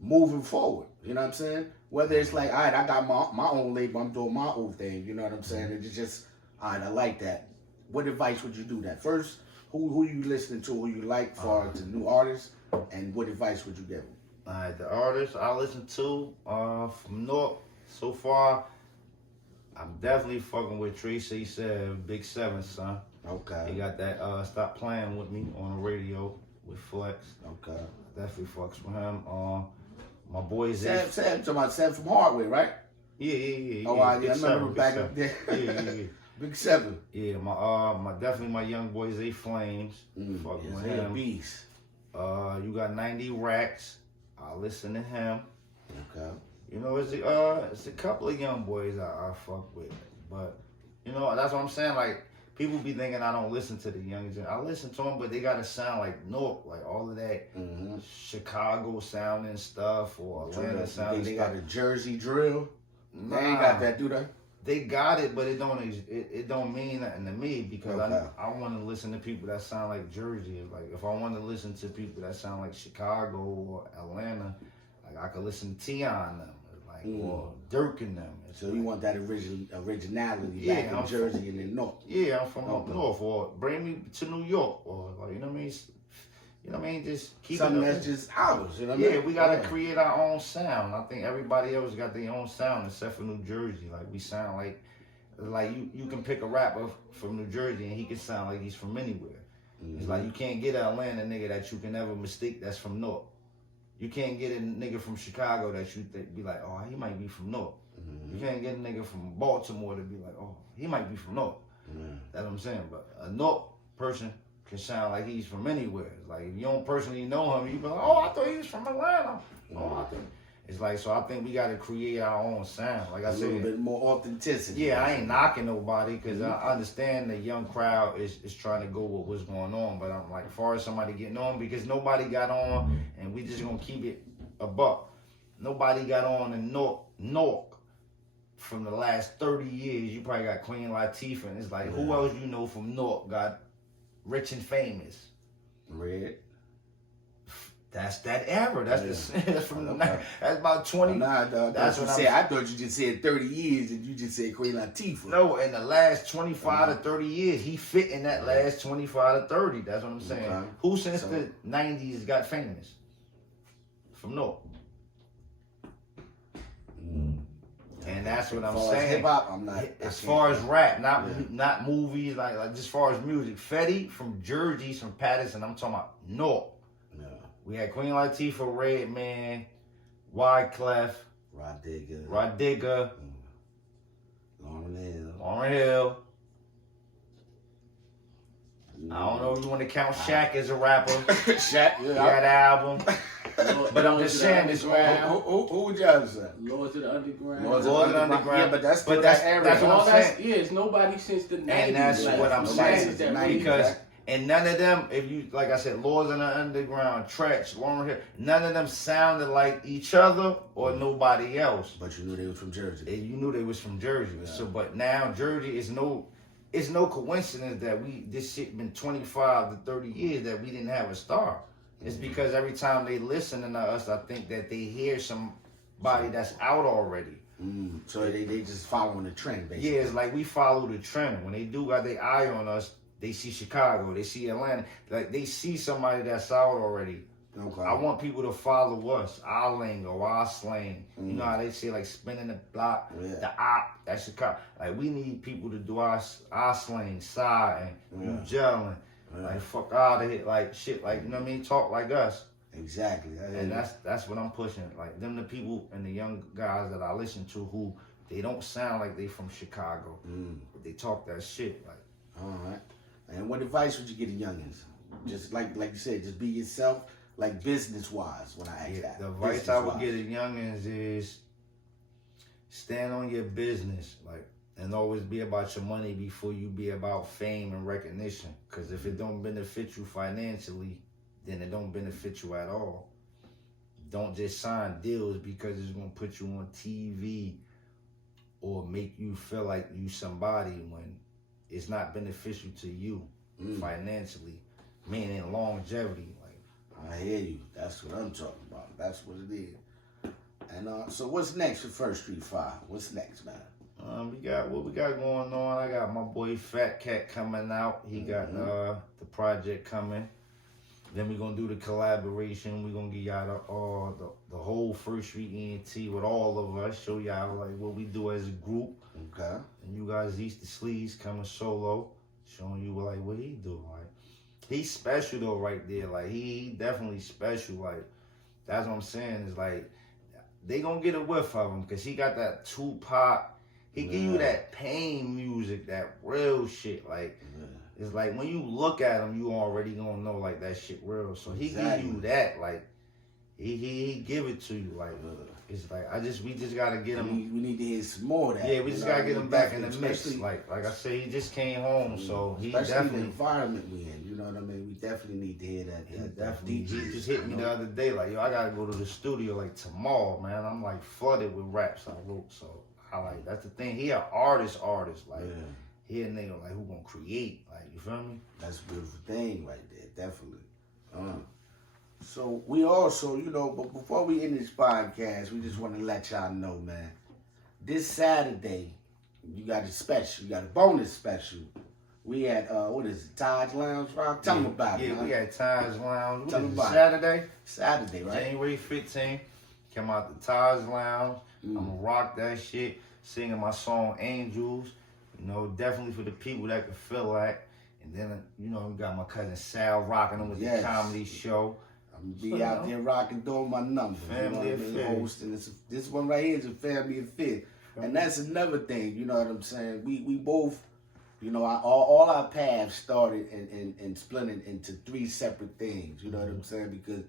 moving forward? You know what I'm saying? Whether it's like, all right, I got my own label, I'm doing my own thing. You know what I'm saying? It's just, all right, I like that. What advice would you do that? First, who you listening to, who you like for the new artists, and what advice would you give them? Alright, the artists I listen to from North so far, I'm definitely fucking with Tracy said Big 7, son. Okay. He got that Stop Playing With Me on the radio with Flex. Okay. Definitely fucks with him. My boy Sam, talking about Sam from Hardway, right? Yeah. Oh, I Big remember Big back Seven. up there. Yeah. Big 7. Yeah, my definitely my young boy Zay Flames. Fucking with him. Beast. You got 90 Racks. I listen to him. Okay. You know, it's a couple of young boys I fuck with, but you know that's what I'm saying. Like people be thinking I don't listen to the young gen. I listen to them, but they gotta sound like North, like all of that Chicago sounding stuff or Atlanta sounding They stuff. got a Jersey drill. Nah, They ain't got that, do they? They got it, but it don't mean nothing to me because Okay. I want to listen to people that sound like Jersey. Like if I want to listen to people that sound like Chicago or Atlanta, like I could listen to Tion them, like or Dirk and them. It's So like, you want that originality Yeah, back in I'm Jersey and in North. yeah, I'm from up Okay. north, or bring me to New York, or like you know what I mean. You know what I mean? Just keep Something it. that's just ours. You know what I mean? Yeah, we gotta create our own sound. I think everybody else got their own sound except for New Jersey. Like we sound like you can pick a rapper from New Jersey and he can sound like he's from anywhere. It's like you can't get an Atlanta nigga that you can never mistake that's from North. You can't get a nigga from Chicago that you be like, oh, he might be from North. You can't get a nigga from Baltimore to be like, oh, he might be from North. That's what I'm saying. But a North person can sound like he's from anywhere. Like if you don't personally know him, you be like, oh, I thought he was from Atlanta. Oh, I think it's like, so I think we got to create our own sound. Like I A little said, bit more authenticity. yeah, I ain't knocking nobody because I understand the young crowd is trying to go with what's going on. But I'm like, as far as somebody getting on, because nobody got on, and we just gonna keep it a buck. Nobody got on in North from the last 30 years. You probably got Queen Latifah, and it's like, who else you know from North got rich and famous? Red. That's that era. That's that's from the Okay. that's about 20. Nah, dog. That's That's what what you I'm- said. I thought you just said 30 years and you just said Queen Latifah. No, in the last 25 to 30 years, he fit in that last 25 to 30. That's what I'm saying. Okay. Who since So- the 90s got famous? From North. And that's what I'm As far as saying. hip hop, I'm not. As far as rap, Yeah. not movies, like just as far as music. Fetty from Jersey, from Patterson, I'm talking about North. No. We had Queen Latifah, Redman, Wyclef, Rod Digger. Lauren Hill. I don't know if you want to count Shaq as a rapper. Shaq, He had an album. But I'm just saying this, man. Who would y'all say? Lords of the Underground. Lords of the Underground. Yeah, but that's still that's, that era. that's what I'm saying. Yeah, it's nobody since the 90s. And that's what I'm saying. Because, right? and none of them, if you, like I said, Lords of the Underground, Tretch, Lauren Hill, none of them sounded like each other or nobody else. But you knew they was from Jersey. And you knew they was from Jersey. Yeah. So, but now Jersey is it's no coincidence that this shit been 25 to 30 years that we didn't have a star. It's because every time they listen to us, I think that they hear somebody that's out already. So they just following the trend, basically. Yeah, it's like we follow the trend. When they do got their eye on us, they see Chicago, they see Atlanta. Like they see somebody that's out already. Okay. I want people to follow us, our lingo, our slang. You know how they say like spinning the block, the op, that's Chicago. Like we need people to do our slang, side and you gelling. Like fuck out of here, like shit, like you know what I mean? Talk like us. Exactly. And that's what I'm pushing. Like them the people and the young guys that I listen to who they don't sound like they from Chicago. But they talk that shit. Like alright. And what advice would you give the youngins? Just like you said, just be yourself, like business wise when I ask that. The advice I would give the youngins is stand on your business, like, and always be about your money before you be about fame and recognition. Because if it don't benefit you financially, then it don't benefit you at all. Don't just sign deals because it's gonna put you on TV or make you feel like you somebody when it's not beneficial to you financially, meaning longevity. Like I hear you. That's what I'm talking about. That's what it is. And so what's next for First Street Fah? What's next, man? We got what we got going on. I got my boy Fat Cat coming out. He got the project coming. Then we're gonna do the collaboration. We're gonna give y'all the whole First Street ENT with all of us. Show y'all like what we do as a group. Okay. And you guys East the Sleeves coming solo, showing you like what he do. Like he's special though right there. Like he definitely special. Like that's what I'm saying. Is like they gonna get a whiff of him because he got that Tupac. He give you that pain music, that real shit. Like it's like when you look at him, you already gonna know like that shit real. So he give you that. Like he give it to you. Like it's like we just gotta get him. We need to hear some more of that. Yeah, we just gotta get him back in the mix. Like I say, he just came home, so he definitely the environment we in. You know what I mean? We definitely need to hear that. Definitely. He just hit me the other day, like yo, I gotta go to the studio like tomorrow, man. I'm like flooded with raps I wrote, so I like that's the thing. He an artist, like he a nigga like who gonna create, like you feel me? That's a beautiful thing right there, definitely. So we also, but before we end this podcast, we just want to let y'all know, man. This Saturday, you got a special. You got a bonus special. We at what is it, Taj Lounge, Rock? Tell them about it. Yeah, we at Taj Lounge. Tell them about Saturday. Saturday, right? January 15th. Come out the Taj Lounge. I'm gonna rock that shit, singing my song Angels. Definitely for the people that can feel that. And then, we got my cousin Sal rocking them with the comedy show. I'm gonna be out there rocking, doing my numbers. Family affair. Hosting. This one right here is a family affair. And that's another thing, you know what I'm saying? We both, all our paths started and split into three separate things, you know what I'm saying? Because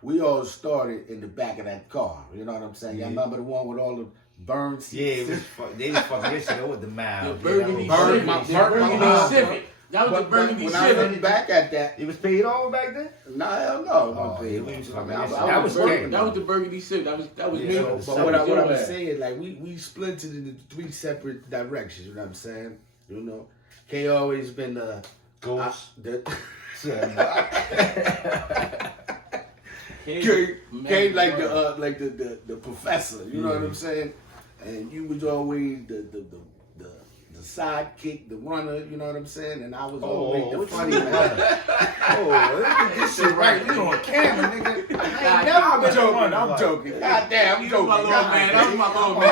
we all started in the back of that car, you know what I'm saying? Y'all remember the one with all the burned seats? Yeah, they was fucking this shit with the mouth. The Burgundy Civic. That was the Burgundy When Civic. I look back at that, It was paid all back then? nah, hell no. That was the Burgundy Civic. That was me. But what I was saying, like we split it into three separate directions. You know what I'm saying? K always been the ghost. K like the professor. You know what I'm saying? And you was always the sidekick, the runner, you know what I'm saying? And I was always the funny man. Look at this shit right. We on camera, nigga. I'm joking. Goddamn, I'm joking. My little man. That was my little man.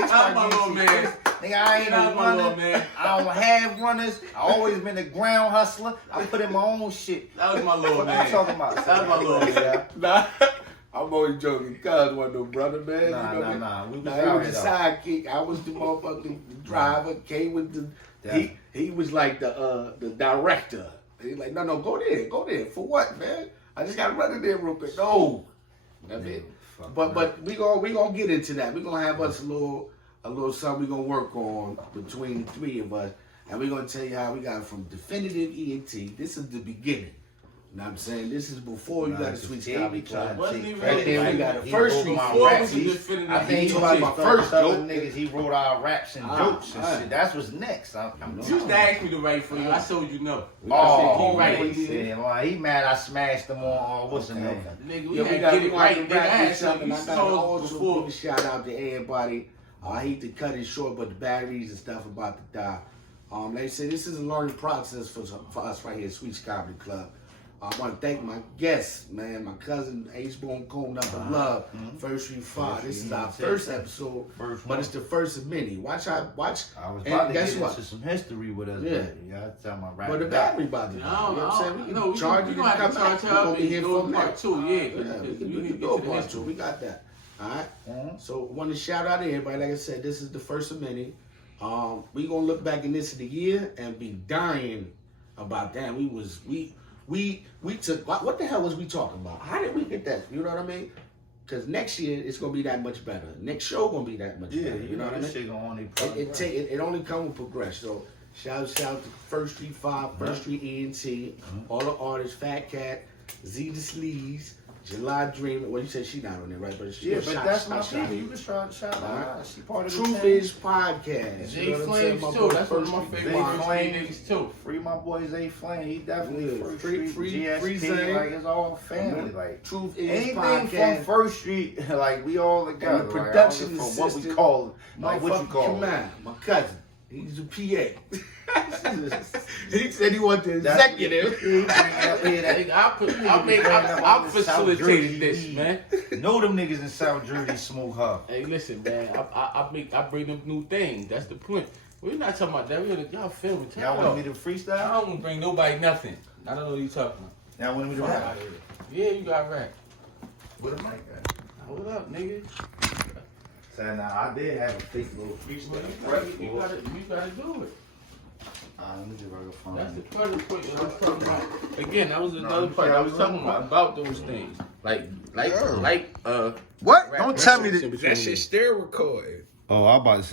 That was my little man. Nigga, I ain't no runner. I don't have runners. I always been a ground hustler. I put in my own shit. That was my little man. What you talking about? That was my little man. I'm always joking. Cuz wasn't no brother, man. Nah, you know, nah. We was Nah, out he here was the though. sidekick. I was the motherfucking driver. K was the he was like the director. He's like, no, go there. For what, man? I just gotta run in there real quick. No. That's it. But we gonna get into that. We're gonna have us a little something we gonna work on between the three of us. And we're gonna tell you how we got from definitive ENT. This is the beginning. You know what I'm saying? This is before you got to switch comedy club. Wasn't even Right there, we got the first Street Fah Before rap. was a definitive I think he talking was about my first first joke. niggas. He wrote our raps and jokes and shit. That's what's next. You used to ask me to write for you. I told you no. Oh, I said, he mad I smashed him on what's the name? Nigga, Yeah, we gotta get it right. Nigga, I had something. something. I You got told also before. give a shout out to everybody. I hate to cut it short, but the batteries and stuff about to die. Like I said, this is a learning process for us right here at Sweetz Comedy Club. I want to thank my guests, man. My cousin H-Bone Cold Number Love, First Street Fah. This is our first episode, but it's the first of many. Watch. I was about to guess get what? into some history with us. Yeah. But you gotta tell my rap. But the battery about to die. You know what I'm saying? We can charge you to have come to back. charge We're her going to be here for a part minute. two. Yeah, We can you need to do get to the part history. two. We got that. All right. Mhm. So I want to shout out to everybody. Like I said, this is the first of many. We gonna look back in this of the year and be dying about that. We took what the hell was we talking about? How did we get that? You know what I mean? Because next year it's gonna be that much better. Next show gonna be that much better. You know what I mean? This shit gonna only It only come with progress. So shout to First Street Fah, First Street ENT, all the artists, Fat Cat, Z the Sleaze, July Dream. Well, you said she not on there, right? But she that's my people. You can shout Alright. out. She part of the Truth team. is podcast. Jay You know what I'm saying? Flames My too. boy That's one of First my Street favorite Fah. Flames. niggas too. Free my boy Zay Flame. He definitely Yeah, First free Street, Zay. GSP. Like it's all family. Like Truth is anything podcast. from First Street, like we all together. And the like, production from what we assistant, call it. Like what you Motherfucker call it. Kamal, my cousin. He's a PA. He said he wanted the That's- executive. I'll facilitate this, man. Know them niggas in South Jersey smoke her. Hey, listen, man. I bring them new things. That's the point. We're not talking about that. Y'all filming. Y'all want me to I freestyle? don't want to bring nobody nothing. I don't know what you talking about. Y'all want me to rap? Yeah, you got right. What am I got? Hold up, nigga. So now I did have a fake little freestyle. You gotta do it. Let me just write a phone. That's the first point that I was talking about. Again, that was another part I was talking about those things. Like What? Don't tell me that. that shit still recording. Oh, I'm about to say.